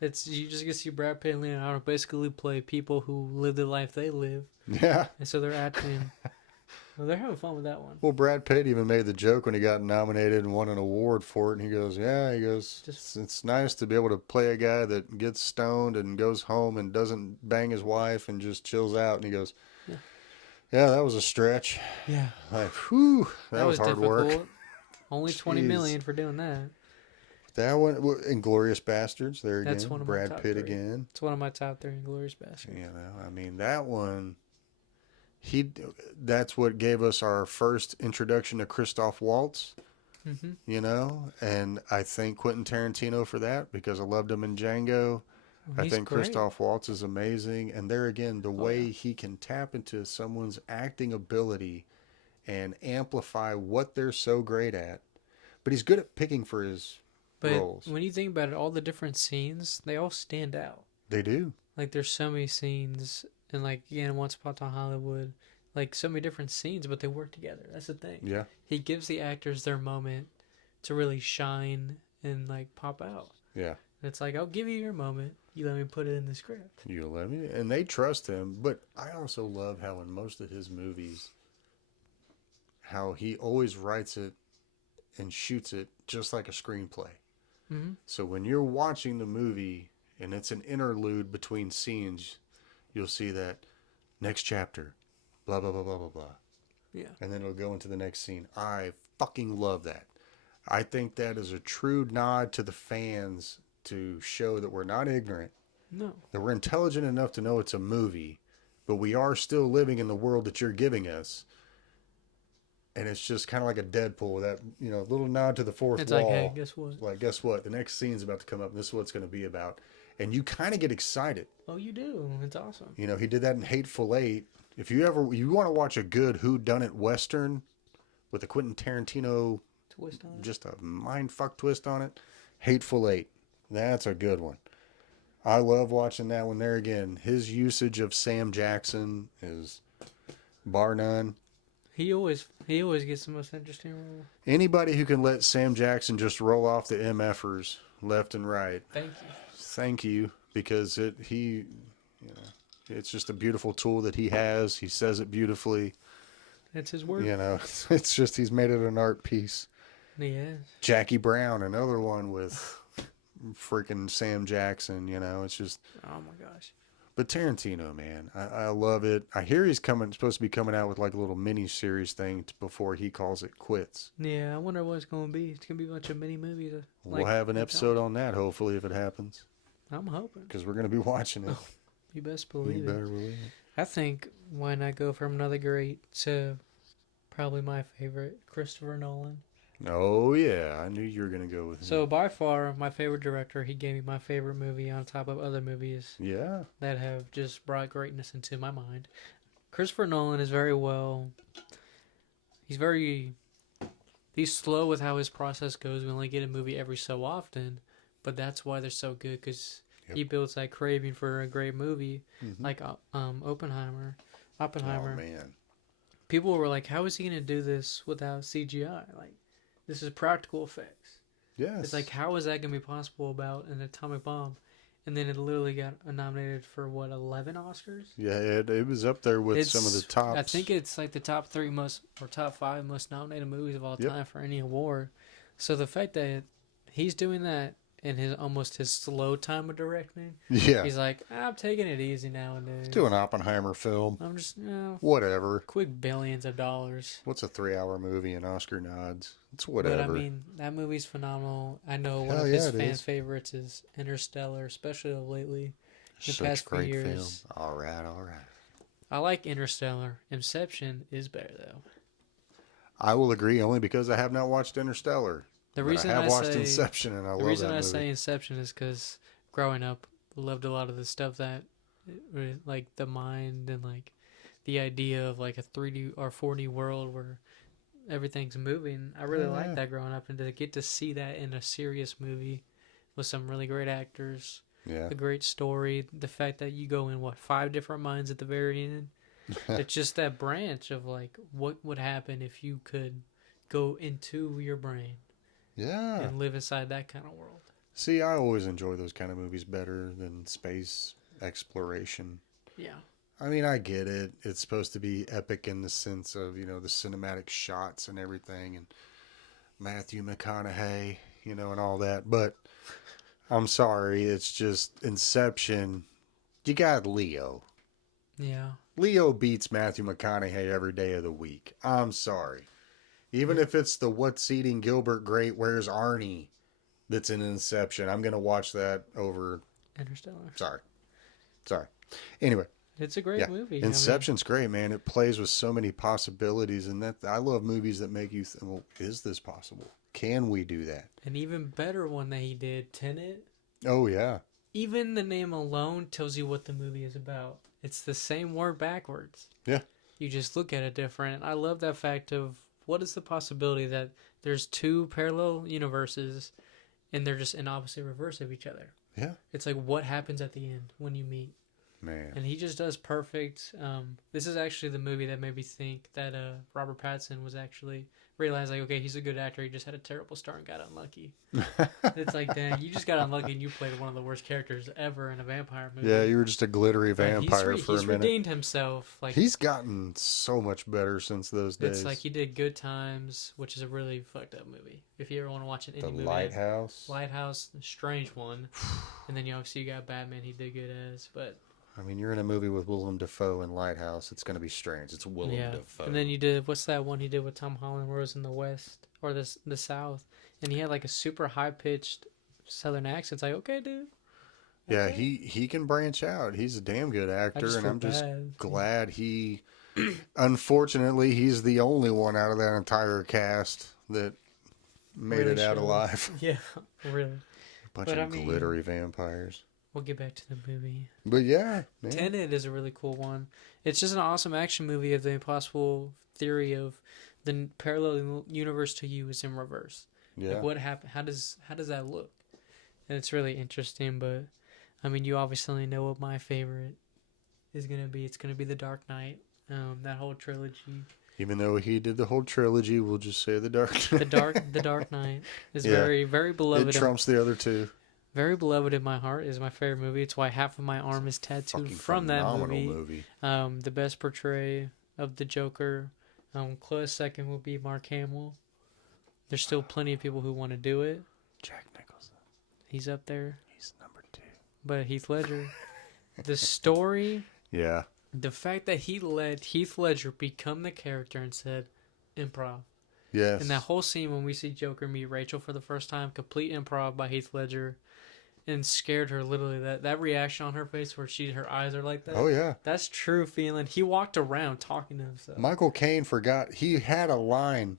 It's you just get to see Brad Pitt and Leonardo basically play people who live the life they live, Yeah. and so they're acting. Well, they're having fun with that one. Well, Brad Pitt even made the joke when he got nominated and won an award for it. And he goes, yeah, Just it's nice to be able to play a guy that gets stoned and goes home and doesn't bang his wife and just chills out. And he goes, yeah, yeah, that was a stretch. yeah. Like, whew, that was hard difficult. work. Only 20 Jeez. million for doing that. That one, Inglorious Bastards, there again. That's one of my Brad top Pitt three. again. It's one of my top three Inglourious Basterds. You know, I mean, that one, he, that's what gave us our first introduction to Christoph Waltz. Mm-hmm. You know, and I thank Quentin Tarantino for that because I loved him in Django. Well, I he's think great. Christoph Waltz is amazing, and there again, the Oh, way yeah. he can tap into someone's acting ability and amplify what they're so great at. But he's good at picking for his But roles. when you think about it, all the different scenes, they all stand out. They do. Like there's so many scenes, and like again, Once Upon a Time in Hollywood, like so many different scenes, but they work together. That's the thing. Yeah. He gives the actors their moment to really shine and like pop out. Yeah. And it's like I'll give you your moment. You let me put it in the script. You let me, and they trust him. But I also love how in most of his movies, how he always writes it and shoots it just like a screenplay. Mm-hmm. So when you're watching the movie and it's an interlude between scenes, you'll see that next chapter, blah, blah, blah, blah, blah, blah. Yeah. And then it'll go into the next scene. I fucking love that. I think that is a true nod to the fans to show that we're not ignorant, No. that we're intelligent enough to know it's a movie, but we are still living in the world that you're giving us. And it's just kind of like a Deadpool, that, little nod to the fourth It's wall. like, hey, guess what? Like, guess what? The next scene's about to come up, and this is what it's going to be about. and you kind of get excited. Oh, you do. It's awesome. You know, he did that in Hateful Eight. If you want to watch a good whodunit western with a Quentin Tarantino Twist on it. just a mind fuck twist on it, Hateful Eight. That's a good one. I love watching that one. There again, his usage of Sam Jackson is bar none. He always gets the most interesting role. Anybody who can let Sam Jackson just roll off the MFers left and right. Thank you, because it's just a beautiful tool that he has. He says it beautifully. That's his work. You know, it's just he's made it an art piece. Yes. Jackie Brown, another one with freaking Sam Jackson. You know, it's just. Oh my gosh. But Tarantino, man, I love it. I hear he's supposed to be coming out with like a little mini series thing before he calls it quits. Yeah, I wonder what it's going to be. It's going to be a bunch of mini movies. We'll have an episode on that, hopefully, if it happens. I'm hoping. Because we're going to be watching it. Oh, you best believe it. You better believe it. I think, why not go from another great to probably my favorite, Christopher Nolan. Oh, yeah. I knew you were going to go with him. So, by far, my favorite director. He gave me my favorite movie on top of other movies. Yeah. That have just brought greatness into my mind. Christopher Nolan is he's slow with how his process goes. We only get a movie every so often, but that's why they're so good, because he builds that craving for a great movie, like Oppenheimer. Oh, man. People were like, how is he going to do this without CGI? Like, this is practical effects. Yes. It's like, how is that going to be possible about an atomic bomb? And then it literally got nominated for, 11 Oscars? Yeah, it was up there with some of the tops. I think it's like the top 5 most nominated movies of all time for any award. So the fact that he's doing that in his slow time of directing, he's like, I'm taking it easy nowadays. Let's do an Oppenheimer film. I'm just, whatever. Quick billions of dollars. What's a 3-hour movie and Oscar nods? It's whatever. But I mean, that movie's phenomenal. I know one of his fan favorites is Interstellar, especially lately. Such past great few years. Film. All right. I like Interstellar. Inception is better though. I will agree, only because I have not watched Interstellar. The reason I have watched Inception, and I love that movie. The reason I say Inception is because growing up, I loved a lot of the stuff that, like the mind and like the idea of like a 3D or 4D world where everything's moving. I really liked that growing up, and to get to see that in a serious movie with some really great actors, a great story, the fact that you go in 5 different minds at the very end. It's just that branch of like what would happen if you could go into your brain. Yeah. And live inside that kind of world. See, I always enjoy those kind of movies better than space exploration. Yeah. I mean, I get it. It's supposed to be epic in the sense of, the cinematic shots and everything, and Matthew McConaughey, and all that. But I'm sorry, it's just Inception. You got Leo. Yeah. Leo beats Matthew McConaughey every day of the week. I'm sorry. Even if it's the What's Eating Gilbert Grape, Where's Arnie that's in Inception, I'm going to watch that over Interstellar. Sorry. Anyway. It's a great movie. Inception's great, man. It plays with so many possibilities, and I love movies that make you think, well, is this possible? Can we do that? An even better one that he did, Tenet. Oh, yeah. Even the name alone tells you what the movie is about. It's the same word backwards. Yeah. You just look at it different. I love that fact of what is the possibility that there's 2 parallel universes and they're just in opposite reverse of each other. Yeah. It's like what happens at the end when you meet. Man. And he just does perfect. This is actually the movie that made me think that Robert Pattinson was actually realized, like, okay, he's a good actor. He just had a terrible start and got unlucky. It's like, dang, you just got unlucky and you played one of the worst characters ever in a vampire movie. Yeah, you were just a glittery vampire for a minute. He's redeemed himself. Like, he's gotten so much better since those days. It's like he did Good Times, which is a really fucked up movie. If you ever want to watch an indie movie. Lighthouse, strange one. And then you got Batman he did good as, but... I mean, you're in a movie with Willem Dafoe in Lighthouse. It's going to be strange. It's Willem Dafoe. And then you did, what's that one he did with Tom Holland where it was in the West or the South? And he had like a super high-pitched Southern accent. It's like, okay, dude. Yeah, he can branch out. He's a damn good actor, and I'm just glad he... Unfortunately, he's the only one out of that entire cast that made it out alive. Yeah, really. Bunch of glittery vampires. we'll get back to the movie. But yeah, man. Tenet is a really cool one. It's just an awesome action movie of the impossible theory of the parallel universe to you is in reverse. Yeah. Like what happened? How does that look? And it's really interesting. But I mean, you obviously know what my favorite is gonna be. It's gonna be The Dark Knight. That whole trilogy. Even though he did the whole trilogy, we'll just say The Dark Knight. The Dark Knight is very, very beloved. It trumps the other two. Very beloved in my heart. Is my favorite movie. It's why half of my arm is tattooed from that movie. The best portray of the Joker. Close second will be Mark Hamill. There's still plenty of people who want to do it. Jack Nicholson. He's up there. He's number 2. But Heath Ledger. The story. Yeah. The fact that he let Heath Ledger become the character and said, improv. Yes. And that whole scene when we see Joker meet Rachel for the first time, complete improv by Heath Ledger, and scared her literally. That reaction on her face where her eyes are like that. Oh yeah. That's true feeling. He walked around talking to himself. Michael Caine forgot he had a line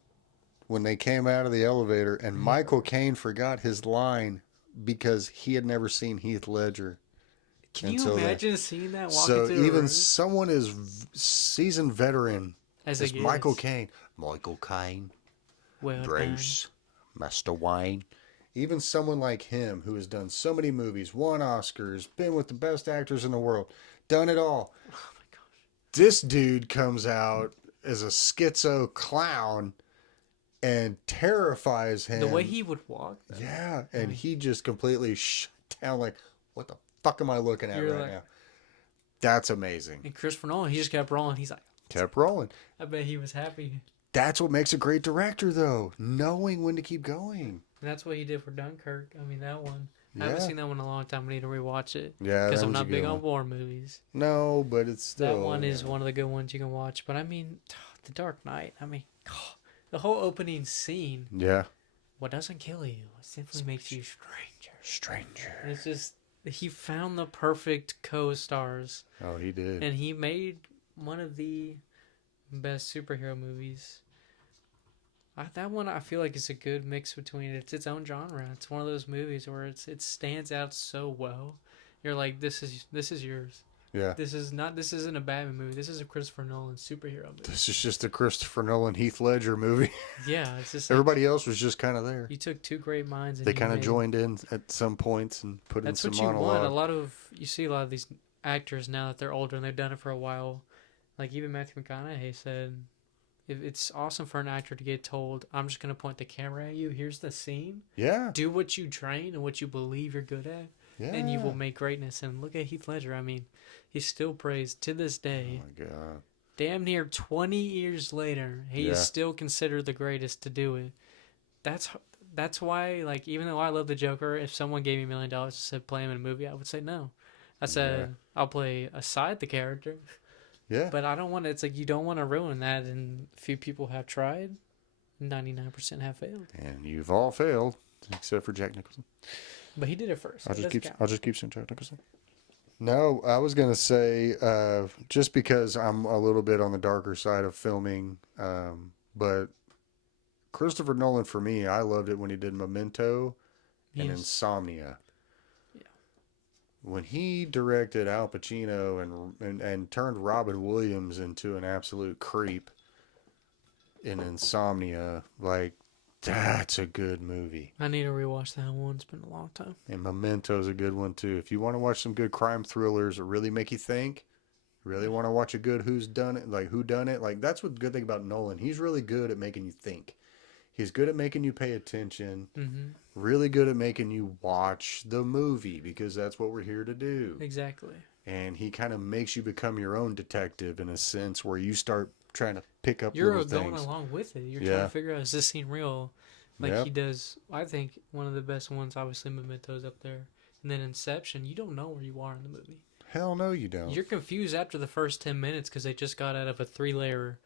when they came out of the elevator, and Michael Caine forgot his line because he had never seen Heath Ledger. Can you imagine seeing that walking so through even someone as seasoned veteran as Michael Caine, well Bruce, Master Wayne, even someone like him who has done so many movies, won Oscars, been with the best actors in the world, done it all. Oh my gosh! This dude comes out as a schizo clown and terrifies him. The way he would walk. Though. Yeah, and he just completely shut down. Like, what the fuck am I looking at now? That's amazing. And Christopher Nolan, he just kept rolling. He's like, kept rolling. I bet he was happy. That's what makes a great director, though, knowing when to keep going. And that's what he did for Dunkirk. I mean, that one. I haven't seen that one in a long time. I need to rewatch it. Yeah, because I'm not big on war movies. No, but it's still that one is one of the good ones you can watch. But I mean, The Dark Knight. I mean, the whole opening scene. Yeah. What doesn't kill you simply makes you stranger. And it's just he found the perfect co-stars. Oh, he did. And he made one of the best superhero movies. That one I feel like is a good mix between it's its own genre. It's one of those movies where it stands out so well. You're like, this is yours. Yeah. This isn't a Batman movie. This is a Christopher Nolan superhero movie. This is just a Christopher Nolan Heath Ledger movie. Yeah, it's just everybody else was just kind of there. You took two great minds. And they kind of joined in at some points and put in some monologue. That's what you want. You see a lot of these actors now that they're older and they've done it for a while. Like even Matthew McConaughey said, it's awesome for an actor to get told, I'm just going to point the camera at you. Here's the scene. Yeah. Do what you train and what you believe you're good at. Yeah. And you will make greatness. And look at Heath Ledger. I mean, he's still praised to this day. Oh, my God. Damn near 20 years later, he is still considered the greatest to do it. That's why, like, even though I love the Joker, if someone gave me $1 million and said play him in a movie, I would say no. I said, I'll play aside the character. Yeah. But I don't want to, it's like you don't want to ruin that. And a few people have tried. 99% have failed. And you've all failed, except for Jack Nicholson. But he did it first. I'll just keep saying Jack Nicholson. No, I was going to say, just because I'm a little bit on the darker side of filming, but Christopher Nolan, for me, I loved it when he did Memento and Insomnia. When he directed Al Pacino and turned Robin Williams into an absolute creep in Insomnia, like, that's a good movie. I need to rewatch that one. It's been a long time. And Memento's a good one, too. If you want to watch some good crime thrillers that really make you think, really want to watch a good who done it, like, that's what's the good thing about Nolan. He's really good at making you think. He's good at making you pay attention. Mm-hmm. Really good at making you watch the movie because that's what we're here to do. Exactly. And he kind of makes you become your own detective in a sense where you start trying to pick up little things. You're going along with it. You're trying to figure out, is this scene real? Like he does. I think one of the best ones, obviously Memento's up there. And then Inception, you don't know where you are in the movie. Hell no, you don't. You're confused after the first 10 minutes because they just got out of a 3-layer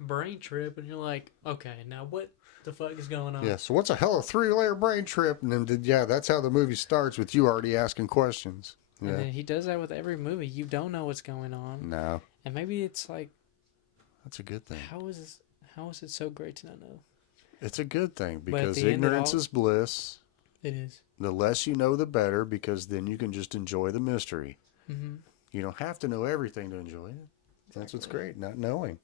brain trip. And you're like, okay, now what the fuck is going on? Yeah, so what's a hell of a 3-layer brain trip? And then, that's how the movie starts, with you already asking questions. Yeah. And then he does that with every movie. You don't know what's going on. No. And maybe it's like, that's a good thing. How is it so great to not know? It's a good thing because ignorance is bliss. It is. The less you know, the better, because then you can just enjoy the mystery. Mm-hmm. You don't have to know everything to enjoy it. That's what's Exactly. great, not knowing.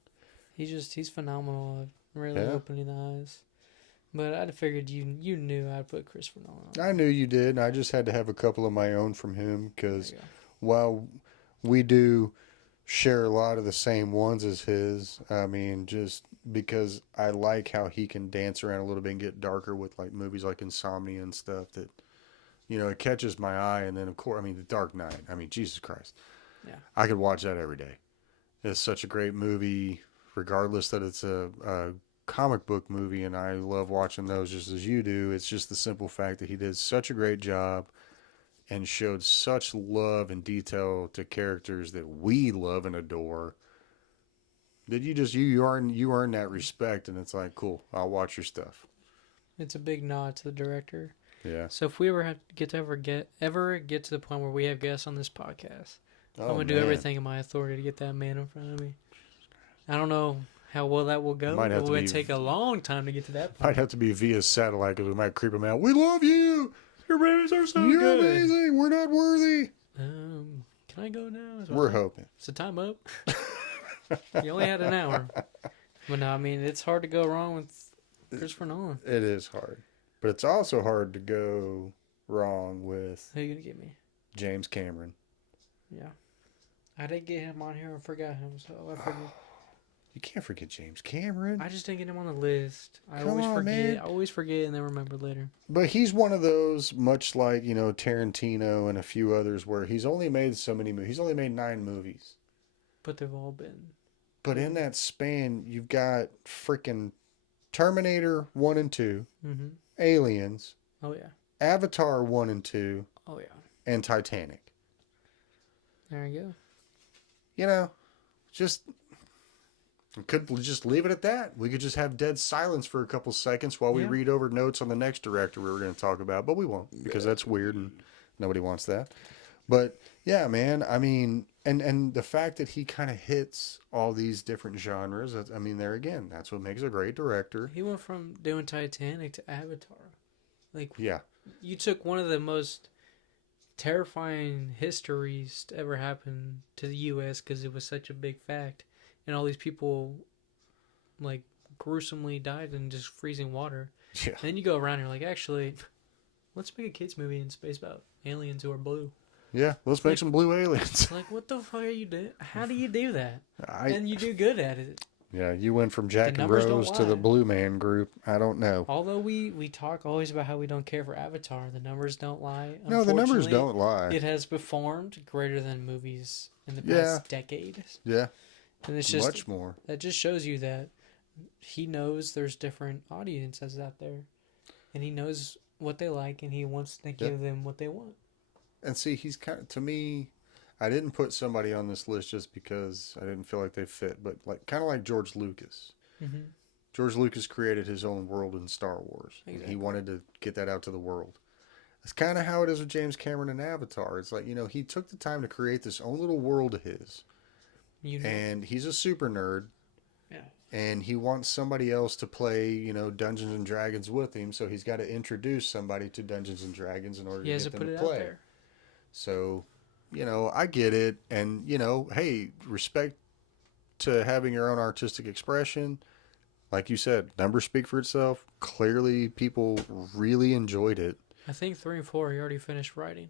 He's phenomenal at really Yeah. opening the eyes. But I'd figured you knew I'd put Christopher Nolan on I knew you did, and I just had to have a couple of my own from him there. There because you go. while we do share a lot of the same ones as his, I mean, just because I like how he can dance around a little bit and get darker with like movies like Insomnia and stuff that, it catches my eye. And then, of course, I mean, The Dark Knight. I mean, Jesus Christ. Yeah. I could watch that every day. It's such a great movie, regardless that it's a comic book movie, and I love watching those just as you do. It's just the simple fact that he did such a great job and showed such love and detail to characters that we love and adore. That you earn that respect, and it's like, cool. I'll watch your stuff. It's a big nod to the director. Yeah. So if we ever have get to ever get to the point where we have guests on this podcast, I'm Oh gonna do man, everything in my authority to get that man in front of me. I don't know how well that will go. might It have to will be take a long time to get to that might point. have to be via satellite because we might creep them out. We love you. Your movies are so You're good. amazing. We're not worthy. Can I go now? We're hoping. Is the time up? You only had an hour. But no, I mean it's hard to go wrong with Christopher Nolan. It is hard, but it's also hard to go wrong with Who you gonna get me? James Cameron. Yeah. I didn't get him on here. I forgot him, so I figured. You can't forget James Cameron. I just didn't get him on the list. I Come always on, forget. man. I always forget and then remember later. But he's one of those, much like, Tarantino and a few others, where he's only made so many movies. He's only made 9 movies. But they've all been. But in that span, you've got freaking Terminator 1 and 2, Mm-hmm. Aliens, Oh yeah. Avatar 1 and 2, Oh yeah. and Titanic. There you go. Just we could just leave it at that. We could just have dead silence for a couple seconds while we read over notes on the next director we were going to talk about, but we won't because that's weird and nobody wants that. But yeah, man, I mean, and the fact that he kind of hits all these different genres, I mean, there again, that's what makes a great director. He went from doing Titanic to Avatar. Like, Yeah. You took one of the most terrifying histories to ever happen to the U.S. because it was such a big fact, and all these people, like, gruesomely died in just freezing water. Yeah. And then you go around and you're like, actually, let's make a kids movie in space about aliens who are blue. Yeah, let's make some blue aliens. Like, what the fuck are you doing? How do you do that? I And you do good at it. Yeah, you went from Jack and numbers don't Rose to the lie. Blue Man Group. I don't know. Although we talk always about how we don't care for Avatar, the numbers don't lie. No, the numbers Unfortunately, don't lie. It has performed greater than movies in the past decade. Yeah, And it's just much more. that just shows you that he knows there's different audiences out there, and he knows what they like, and he wants to give them what they want. And see, he's to me, I didn't put somebody on this list just because I didn't feel like they fit, but kind of like George Lucas. Mm-hmm. George Lucas created his own world in Star Wars. Exactly. And he wanted to get that out to the world. That's kind of how it is with James Cameron and Avatar. It's like, he took the time to create this own little world of his. And he's a super nerd. Yeah. And he wants somebody else to play, Dungeons and Dragons with him. So he's got to introduce somebody to Dungeons and Dragons in order to get them to play. Out there. So, I get it. And, hey, respect to having your own artistic expression. Like you said, numbers speak for itself. Clearly, people really enjoyed it. I think 3 and 4 he already finished writing.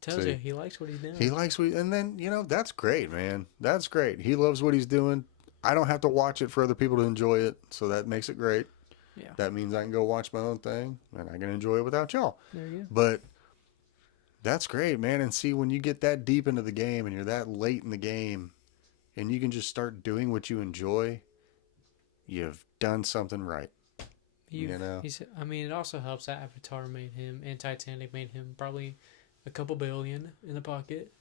Tells you he likes what he's doing. He likes what, and then that's great, man. That's great. He loves what he's doing. I don't have to watch it for other people to enjoy it, so that makes it great. Yeah. That means I can go watch my own thing, and I can enjoy it without y'all. There you go. But that's great, man. And see, when you get that deep into the game, and you're that late in the game, and you can just start doing what you enjoy, you've done something right. I mean, it also helps that Avatar made him and Titanic made him probably a couple billion in the pocket.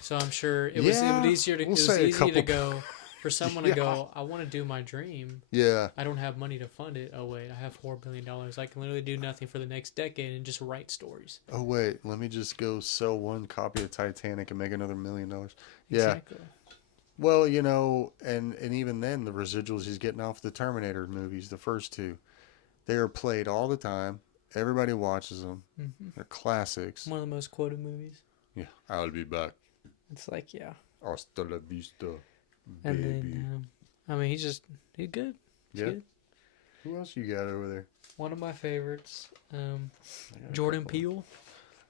So I'm sure it was easier to go for someone to go, I want to do my dream. Yeah. I don't have money to fund it. Oh wait, I have $4 billion. I can literally do nothing for the next decade and just write stories. Oh wait, let me just go sell one copy of Titanic and make another $1 million. Yeah. Exactly. Well, and even then, the residuals he's getting off the Terminator movies, the first 2, they are played all the time. Everybody watches them. Mm-hmm. They're classics. One of the most quoted movies. Yeah, I'll be back. It's like, yeah. Hasta la vista, And baby. then, I mean, he's good. He's good. Who else you got over there? One of my favorites, Jordan Peele.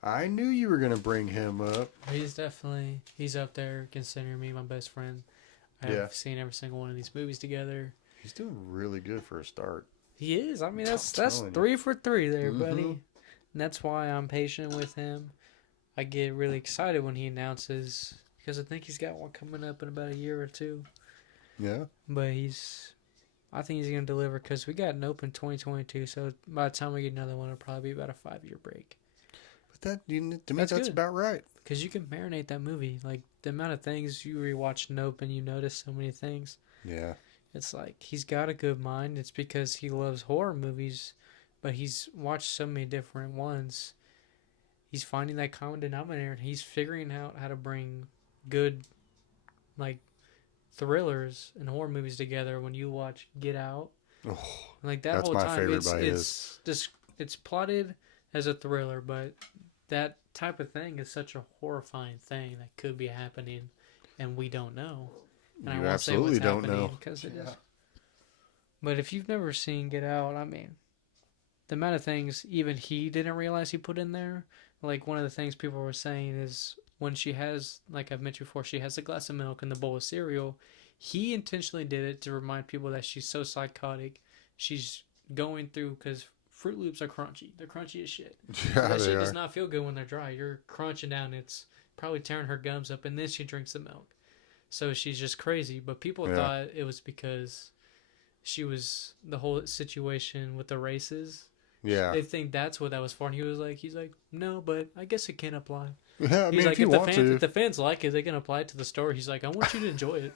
I knew you were going to bring him up. He's up there considering me my best friend. I've seen every single one of these movies together. He's doing really good for a start. He is. I mean, that's 3 for 3 there, buddy. And that's why I'm patient with him. I get really excited when he announces, because I think he's got one coming up in about a year or two. Yeah. But I think he's going to deliver, because we got Nope in 2022, so by the time we get another one, it'll probably be about a 5-year break. But to me, that's about right. Because you can marinate that movie. Like, the amount of things you rewatch Nope and you notice so many things. Yeah. It's like, he's got a good mind. It's because he loves horror movies, but he's watched so many different ones. He's finding that common denominator. He's figuring out how to bring good, like, thrillers and horror movies together. When you watch Get Out, like that whole time, it's plotted as a thriller, but that type of thing is such a horrifying thing that could be happening, and we don't know. And you I won't say what's don't happening know because it is. But if you've never seen Get Out, I mean, the amount of things even he didn't realize he put in there. Like, one of the things people were saying is when she has, like I've mentioned before, she has a glass of milk and the bowl of cereal, he intentionally did it to remind people that she's so psychotic. She's going through, because Fruit Loops are crunchy. They're crunchy as shit. Yeah, that shit does not feel good when they're dry. You're crunching down. It's probably tearing her gums up, and then she drinks the milk. So she's just crazy. But people thought it was because she was the whole situation with the races. Yeah. They think that's what that was for. And he's like, no, but I guess it can apply. Yeah, I mean, like, if you want to. If the fans like it, they can apply it to the story. He's like, I want you to enjoy it.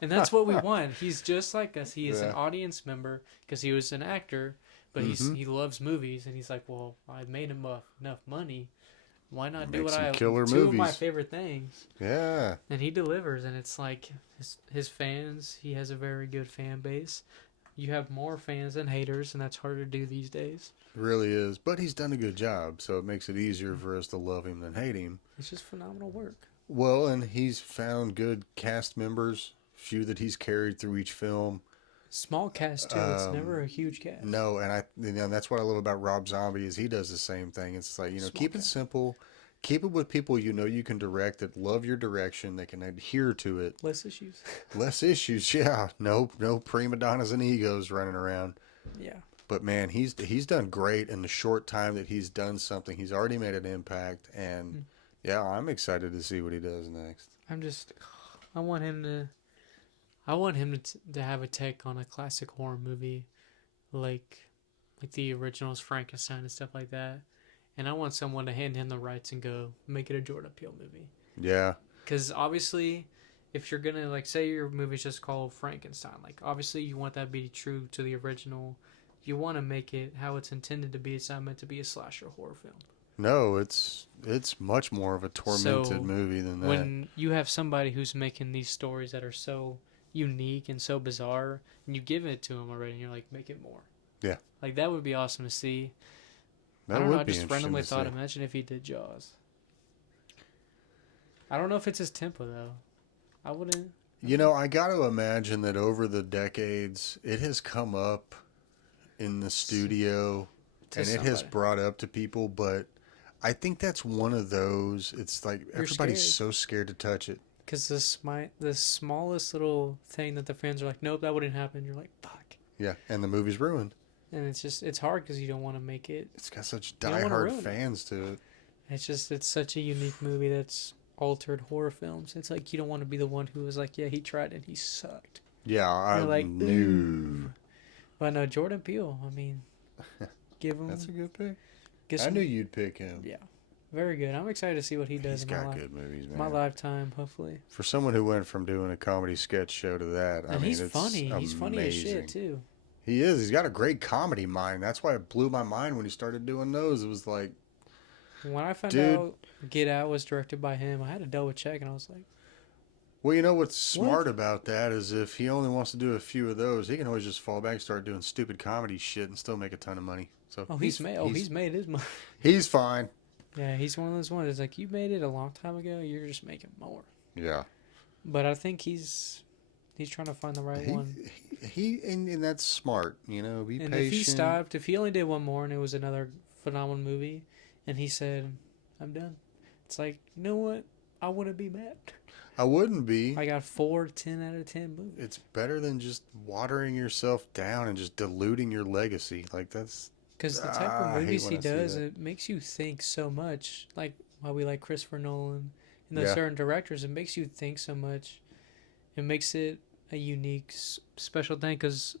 And that's what we want. He's just like us. He is an audience member because he was an actor, but he loves movies. And he's like, well, I made enough money. Why not do what two of my favorite things? Yeah. And he delivers, and it's like his fans, he has a very good fan base. You have more fans than haters, and that's hard to do these days. It really is. But he's done a good job, so it makes it easier for us to love him than hate him. It's just phenomenal work. Well, and he's found good cast members, few that he's carried through each film. Small cast, too. It's never a huge cast. No, and that's what I love about Rob Zombie is he does the same thing. It's like, keep it simple. Keep it with people you can direct, that love your direction, that can adhere to it. Less issues. Less issues, yeah. No prima donnas and egos running around. Yeah. But man, he's done great in the short time that he's done something. He's already made an impact, and I'm excited to see what he does next. I want him to have a take on a classic horror movie, like the originals, Frankenstein and stuff like that. And I want someone to hand him the rights and go make it a Jordan Peele movie. Yeah. Because obviously, if you're gonna say your movie's just called Frankenstein, obviously you want that to be true to the original. You want to make it how it's intended to be. It's not meant to be a slasher horror film. No, it's much more of a tormented movie than that. When you have somebody who's making these stories that are so unique and so bizarre, and you give it to them already, and you're like, make it more. Yeah. That would be awesome to see. I don't know. I just randomly thought, imagine if he did Jaws. I don't know if it's his tempo, though. I wouldn't. I got to imagine that over the decades, it has come up in the studio and it has brought up to people, but I think that's one of those. It's like everybody's so scared to touch it. Because the smallest little thing that the fans are like, nope, that wouldn't happen. You're like, fuck. Yeah, and the movie's ruined. And it's hard because you don't want to make it. It's got such diehard fans to it. It's such a unique movie that's altered horror films. It's like you don't want to be the one who was like, yeah, he tried and he sucked. Yeah, I knew. But no, Jordan Peele, I mean, give him. That's a good pick. I knew you'd pick him. Yeah. Very good. I'm excited to see what he does in my life. He's got good movies, man. My lifetime, hopefully. For someone who went from doing a comedy sketch show to that, he's funny. He's funny as shit, too. He is. He's got a great comedy mind. That's why it blew my mind when he started doing those. It was like... When I found out Get Out was directed by him, I had to double check, and I was like... Well, you know what's smart about that is if he only wants to do a few of those, he can always just fall back and start doing stupid comedy shit and still make a ton of money. So he's made his money. He's fine. Yeah, he's one of those ones. It's like you made it a long time ago. You're just making more. Yeah. But I think he's trying to find the right one. And that's smart. You know, be and patient. If he stopped, if he only did one more and it was another phenomenal movie, and he said, "I'm done," it's like, you know what? I wouldn't be mad. I wouldn't be. I got 4 10 out of 10 movies. It's better than just watering yourself down and just diluting your legacy. Like that's because the type of movies he does, it makes you think so much. Like why we like Christopher Nolan and those certain directors, it makes you think so much. It makes it a unique, special thing. Because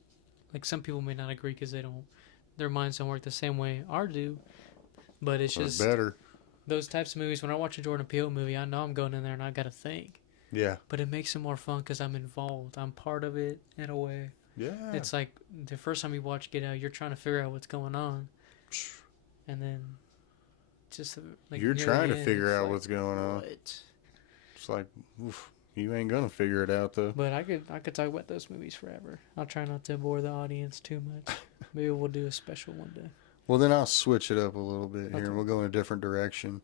like some people may not agree because their minds don't work the same way ours do. But it's just better. Those types of movies. When I watch a Jordan Peele movie, I know I'm going in there and I got to think. Yeah. But it makes it more fun because I'm involved. I'm part of it in a way. Yeah. It's like the first time you watch Get Out, you're trying to figure out what's going on. And then just like you're trying to figure out like, what's going on. What? It's like, oof, you ain't going to figure it out, though. But I could talk about those movies forever. I'll try not to bore the audience too much. Maybe we'll do a special one day. Well, then I'll switch it up a little bit here, and we'll go in a different direction.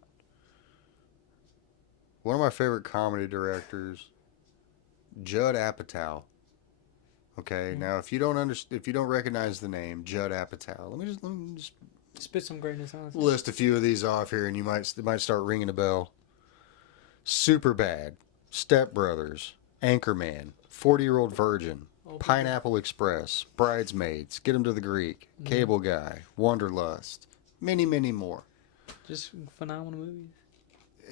One of my favorite comedy directors, Judd Apatow. Okay, now if you don't recognize the name Judd Apatow, let me just spit some greatness on us. List a few of these off here, and it might start ringing a bell. Superbad, Step Brothers, Anchorman, 40-Year-Old Virgin, Pineapple Express, Bridesmaids, Get 'Em to the Greek, Cable Guy, Wanderlust, many, many more. Just phenomenal movies.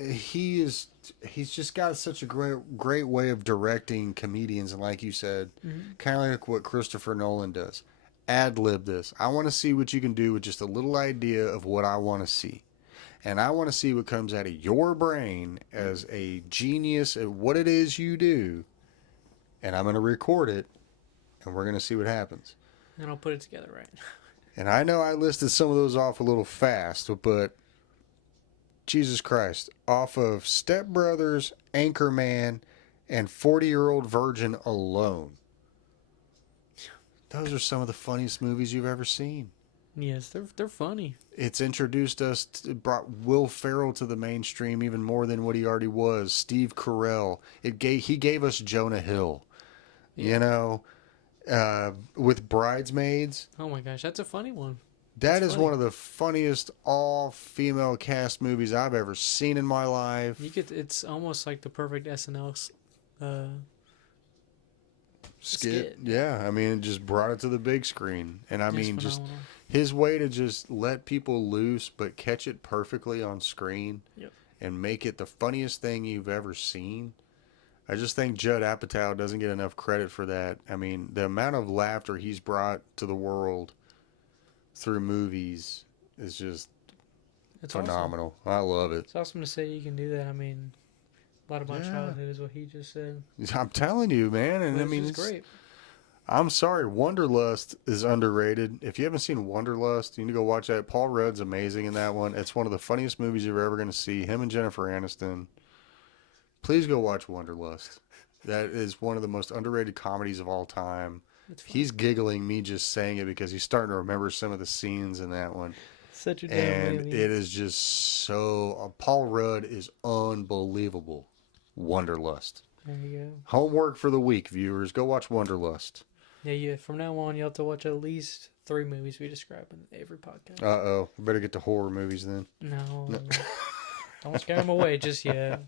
He's just got such a great way of directing comedians, and like you said, kind of like what Christopher Nolan does. Ad-lib this. I want to see what you can do with just a little idea of what I want to see. And I want to see what comes out of your brain as a genius at what it is you do. And I'm going to record it, and we're going to see what happens. And I'll put it together right. And I know I listed some of those off a little fast, but Jesus Christ, off of Step Brothers, Anchorman, and 40-Year-Old Virgin alone, those are some of the funniest movies you've ever seen. Yes, they're funny. It's introduced us, brought Will Ferrell to the mainstream even more than what he already was. Steve Carell. He gave us Jonah Hill. Yeah. You know, with Bridesmaids. Oh my gosh, that's a funny one. That is one of the funniest all-female cast movies I've ever seen in my life. It's almost like the perfect SNL skit. Yeah, I mean, it just brought it to the big screen. And I mean, just his way to just let people loose but catch it perfectly on screen and make it the funniest thing you've ever seen. I just think Judd Apatow doesn't get enough credit for that. I mean, the amount of laughter he's brought to the world through movies is just phenomenal. Awesome. I love it. It's awesome to say you can do that. I mean, a lot of my childhood is what he just said. I'm telling you, man. And I mean, it's great. I'm sorry, Wanderlust is underrated. If you haven't seen Wanderlust, you need to go watch that. Paul Rudd's amazing in that one. It's one of the funniest movies you're ever going to see. Him and Jennifer Aniston. Please go watch Wanderlust. That is one of the most underrated comedies of all time. He's giggling me just saying it because he's starting to remember some of the scenes in that one. Such a damn movie. It is just so... Paul Rudd is unbelievable. Wanderlust. There you go. Homework for the week, viewers. Go watch Wanderlust. Yeah. From now on, you have to watch at least 3 movies we describe in every podcast. Uh-oh. We better get to horror movies then. No. Don't scare them away just yet.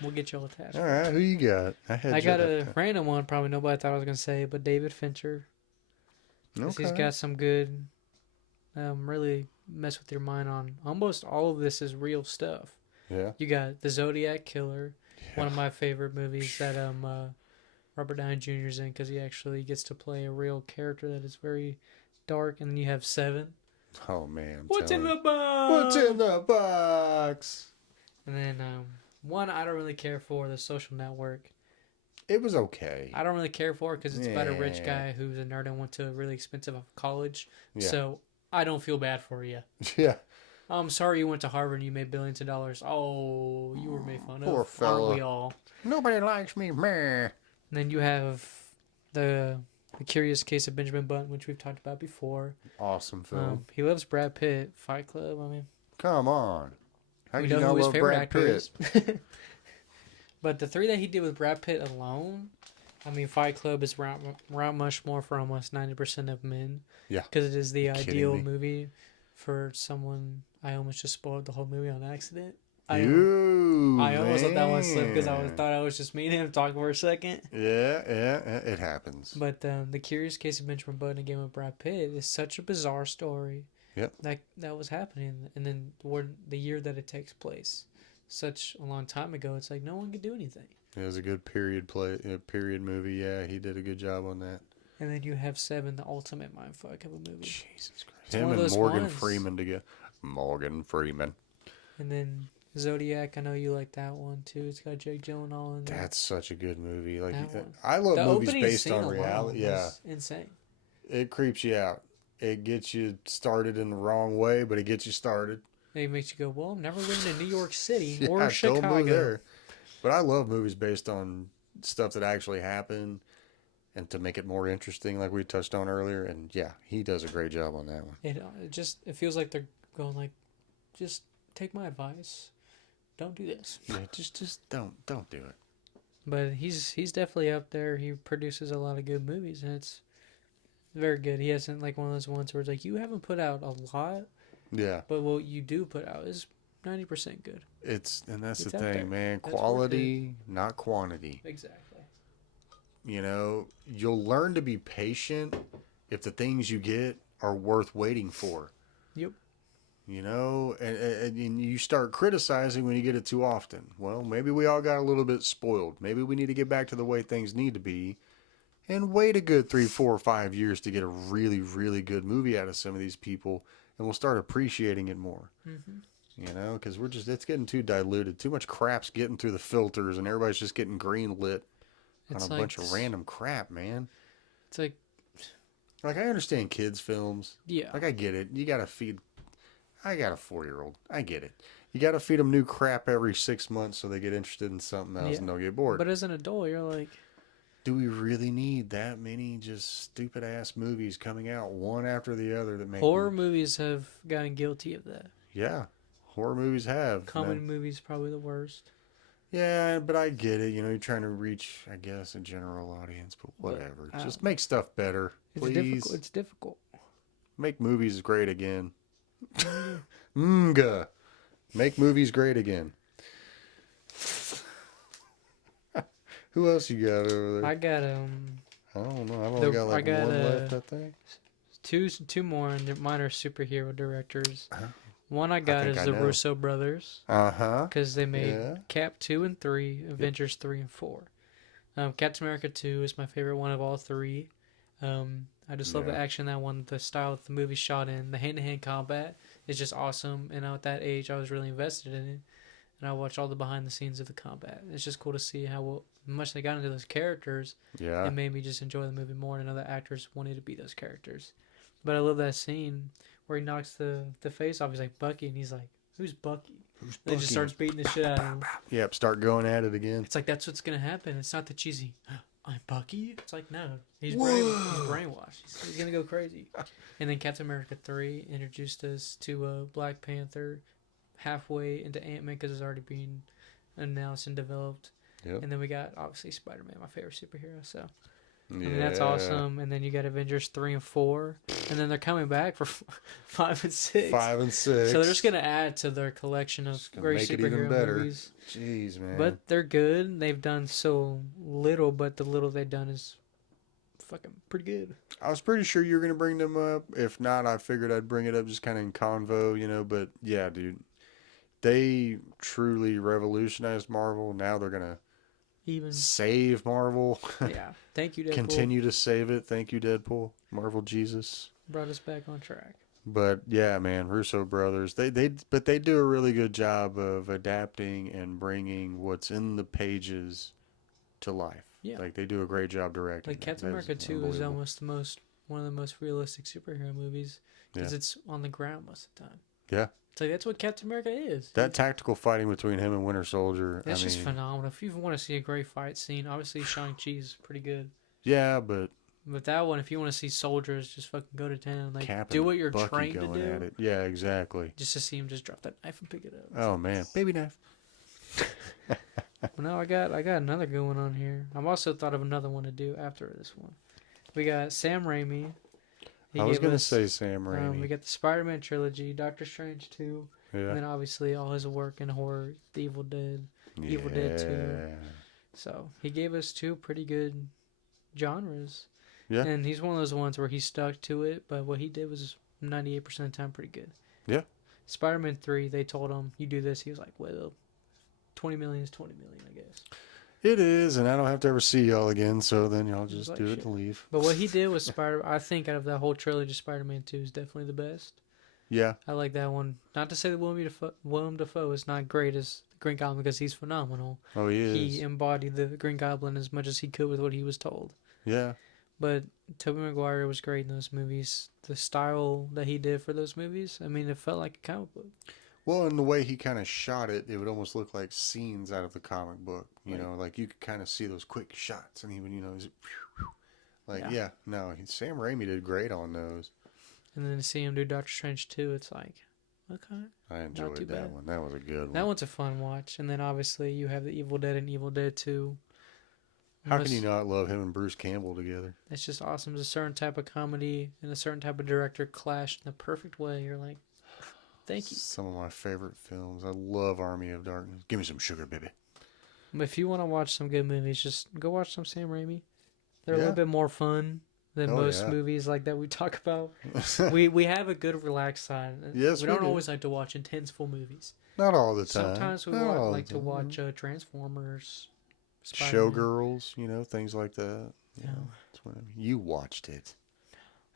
We'll get you all attached. All right. Who you got? I got a random one. Probably nobody thought I was going to say, but David Fincher. Okay. He's got some good... really mess with your mind on. Almost all of this is real stuff. Yeah. You got The Zodiac Killer. One of my favorite movies that Robert Downey Jr. is in because he actually gets to play a real character that is very dark. And then you have Seven. Oh, man. What's in the box? What's in the box? And then one I don't really care for, The Social Network. It was okay. I don't really care for it because it's about a rich guy who's a nerd and went to a really expensive college. Yeah. So I don't feel bad for you. Yeah. Oh, I'm sorry you went to Harvard and you made billions of dollars. Oh, you were made fun Poor of. Aren't fella. we all? Nobody likes me. Meh. And then you have the the Curious Case of Benjamin Button, which we've talked about before. Awesome film. He loves Brad Pitt. Fight Club. I mean, Come on. How we could you know who not his love favorite Brad actor Pitt? is. But the three that he did with Brad Pitt alone, I mean, Fight Club is Mount Mushmore for almost 90% of men. Yeah. Because it is the You kidding ideal me? movie for someone. I almost just spoiled the whole movie on accident. You I almost let that one slip because man. thought I was just me and him talking for a second. Yeah, it happens. But the Curious Case of Benjamin Button again with Brad Pitt is such a bizarre story. Yep. That was happening, and then the year that it takes place, such a long time ago. It's like no one could do anything. It was a good period movie. Yeah, he did a good job on that. And then you have Seven, the ultimate mindfuck of a movie. Jesus Christ. It's Him one of and those Morgan ones. Freeman together. Morgan Freeman. And then Zodiac, I know you like that one too. It's got Jake Gyllenhaal in there. That's such a good movie. Like That one. I love The movies opening based scene on alone reality. Yeah, is insane. it creeps you out. It gets you started in the wrong way, but it gets you started. It makes you go, well, I'm never living in New York City Yeah, or Chicago. don't move there. But I love movies based on stuff that actually happened, and to make it more interesting, like we touched on earlier. And yeah, he does a great job on that one. It feels like they're going like, just take my advice, don't do this. Yeah, just don't do it. But he's definitely up there. He produces a lot of good movies, and it's very good. He hasn't like one of those ones where it's like you haven't put out a lot, Yeah, but what you do put out is 90% good. that's It's the out there. thing, man. That's worth Quality, not quantity. Exactly. You know, you'll learn to be patient if the things you get are worth waiting for. Yep. You know, and you start criticizing when you get it too often. Well, maybe we all got a little bit spoiled. Maybe we need to get back to the way things need to be and wait a good 3, 4, 5 years to get a really, really good movie out of some of these people, and we'll start appreciating it more. Mm-hmm. You know, because it's getting too diluted. Too much crap's getting through the filters, and everybody's just getting green lit on a bunch of random crap, man. It's like I understand kids' films. yeah. Like, I get it. You got to feed. I got a 4-year-old. I get it. You got to feed them new crap every 6 months so they get interested in something else and don't get bored. But as an adult, you're like, do we really need that many just stupid ass movies coming out one after the other that make horror movies have gotten guilty of that. Yeah, horror movies have. Comedy movies probably the worst. Yeah, but I get it. You know, you're trying to reach, I guess, a general audience, but whatever. Just make stuff better, please. It's difficult. Make movies great again. Mga. Make movies great again. Who else you got over there? I got I don't know. I've only got like one left, I think. two more, and mine are superhero directors. Uh-huh. One I got is the Russo brothers. Because they made Cap 2 and 3, Avengers 3 and 4. Captain America 2 is my favorite one of all three. I just love the action that one, the style that the movie shot in. The hand-to-hand combat is just awesome. And at that age, I was really invested in it. And I watched all the behind-the-scenes of the combat. It's just cool to see how much they got into those characters. Yeah. It made me just enjoy the movie more, and other actors wanted to be those characters. But I love that scene where he knocks the face off. He's like, Bucky, and he's like, who's Bucky? They just starts beating the shit out of him. Yep, start going at it again. It's like, that's what's going to happen. It's not the cheesy, I'm Bucky. It's like, no, he's brainwashed. He's going to go crazy. And then Captain America 3 introduced us to Black Panther halfway into Ant-Man because it's already been announced and developed. Yep. And then we got, obviously, Spider-Man, my favorite superhero, so... I mean, that's awesome. And then you got Avengers 3 and 4. And then they're coming back for 5 and 6. 5 and 6. So they're just going to add to their collection of great superhero movies. Jeez, man. But they're good. They've done so little, but the little they've done is fucking pretty good. I was pretty sure you were going to bring them up. If not, I figured I'd bring it up just kind of in convo, you know. But yeah, dude. They truly revolutionized Marvel. Now they're going to save Marvel. Yeah. Thank you, Deadpool. Continue to save it. Thank you, Deadpool. Marvel Jesus. Brought us back on track. But yeah, man, Russo brothers, they do a really good job of adapting and bringing what's in the pages to life. Yeah. Like, they do a great job directing. Like Captain America 2 is almost one of the most realistic superhero movies because it's on the ground most of the time. Yeah. It's like that's what Captain America is. That tactical fighting between him and Winter Soldier, That's just phenomenal. If you want to see a great fight scene, obviously Shang-Chi is pretty good. yeah, but But that one, if you want to see soldiers just fucking go to town, like Cap do and what you're Bucky trained to going at do, it. Yeah, exactly. just to see him just drop that knife and pick it up. Oh man, baby knife. Well, no, I got another good one on here. I've also thought of another one to do after this one. We got Sam Raimi. I was gonna say Sam Raimi. We got the Spider-Man trilogy, Doctor Strange 2, Yeah. and then obviously all his work in horror, The Evil Dead, Evil Dead 2. So he gave us two pretty good genres. Yeah. And he's one of those ones where he stuck to it, but what he did was 98% of the time pretty good. Yeah. Spider-Man 3, they told him, you do this. He was like, well, 20 million is 20 million, I guess. It is, and I don't have to ever see y'all again, so then y'all just like do shit. it and leave. But what he did with I think out of that whole trilogy, Spider-Man 2 is definitely the best. Yeah. I like that one. Not to say that Willem Dafoe is not great as the Green Goblin, because he's phenomenal. Oh, he is. He embodied the Green Goblin as much as he could with what he was told. Yeah. But Tobey Maguire was great in those movies. The style that he did for those movies, I mean, it felt like a comic book. Well, and the way he kind of shot it, it would almost look like scenes out of the comic book. You know, like you could kind of see those quick shots, and even Sam Raimi did great on those. And then to see him do Doctor Strange 2, it's like, okay. I enjoyed that bad. one. That was a good one. That one's a fun watch. And then obviously you have the Evil Dead and Evil Dead 2. How can you not love him and Bruce Campbell together? It's just awesome. It's a certain type of comedy and a certain type of director clashed in the perfect way. You're like, thank you. Some of my favorite films. I love Army of Darkness. Give me some sugar, baby. If you want to watch some good movies, just go watch some Sam Raimi. They're a little bit more fun than most movies like that we talk about. we have a good relaxed side. Yes, we don't always like to watch intenseful movies. Not all the time. Sometimes we like to watch Transformers, Spider-Man. Showgirls, things like that. Yeah, that's what you watched it.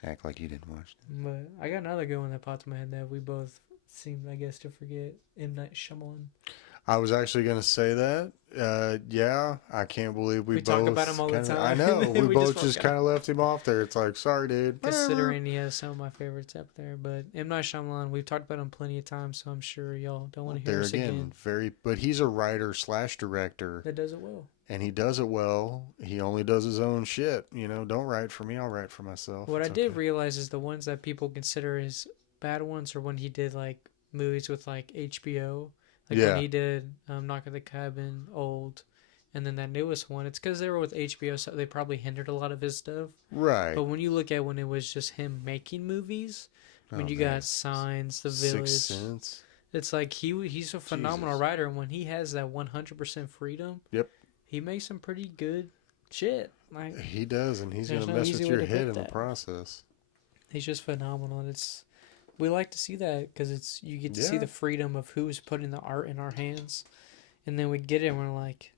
Act like you didn't watch it. But I got another good one that popped in my head that we both seem, I guess, to forget. M. Night Shyamalan. I was actually going to say that. Yeah, I can't believe we both talk about him all the time. I know. We both just kind of left him off there. It's like, sorry, dude. Considering he has some of my favorites up there. But M. Night Shyamalan, we've talked about him plenty of times, so I'm sure y'all don't want to hear us again. But he's a writer/director. That does it well. And he does it well. He only does his own shit. Don't write for me. I'll write for myself. What I did realize is the ones that people consider his bad ones are when he did like movies with like HBO. Like when he did Knock at the Cabin, Old, and then that newest one. It's because they were with HBO, so they probably hindered a lot of his stuff. Right. But when you look at when it was just him making movies, you got Signs, The Village. Sixth Sense. It's like he's a phenomenal writer, and when he has that 100% freedom, he makes some pretty good shit. Like he does, and he's gonna mess with your head in the process. He's just phenomenal, and we like to see that because you get to see the freedom of who's putting the art in our hands, and then we get it, and we're like,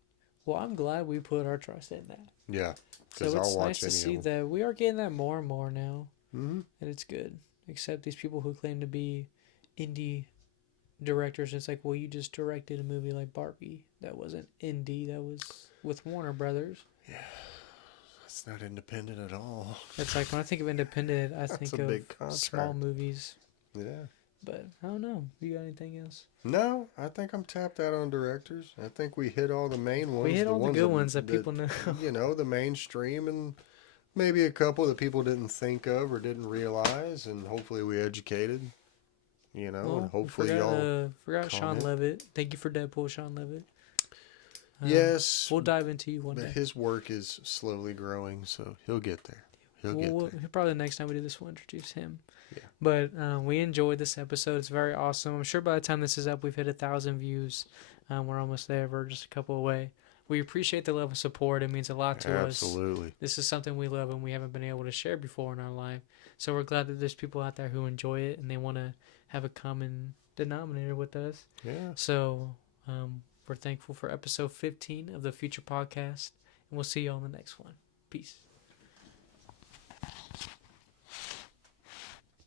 well, I'm glad we put our trust in that. Yeah, so it's nice to see that we are getting that more and more now, and it's good. Except these people who claim to be indie directors, it's like, well, you just directed a movie like Barbie. That wasn't indie. That was with Warner Brothers. Yeah, that's not independent at all. It's like when I think of independent, I think of small movies. Yeah. But I don't know. You got anything else? No, I think I'm tapped out on directors. I think we hit all the main ones. We hit all the good ones that people know. The mainstream, and maybe a couple that people didn't think of or didn't realize, and hopefully we educated. And hopefully y'all forgot Sean Levitt. Thank you for Deadpool, Sean Levitt. Yes. We'll dive into you one day. His work is slowly growing, so he'll get there. He'll get there. Probably the next time we do this, we'll introduce him. Yeah. But we enjoyed this episode. It's very awesome. I'm sure by the time this is up, we've hit 1,000 views. We're almost there. We're just a couple away. We appreciate the love and support. It means a lot to us. Absolutely. This is something we love and we haven't been able to share before in our life. So we're glad that there's people out there who enjoy it and they want to have a common denominator with us. Yeah. So we're thankful for episode 15 of the Future Podcast. And we'll see you on the next one. Peace.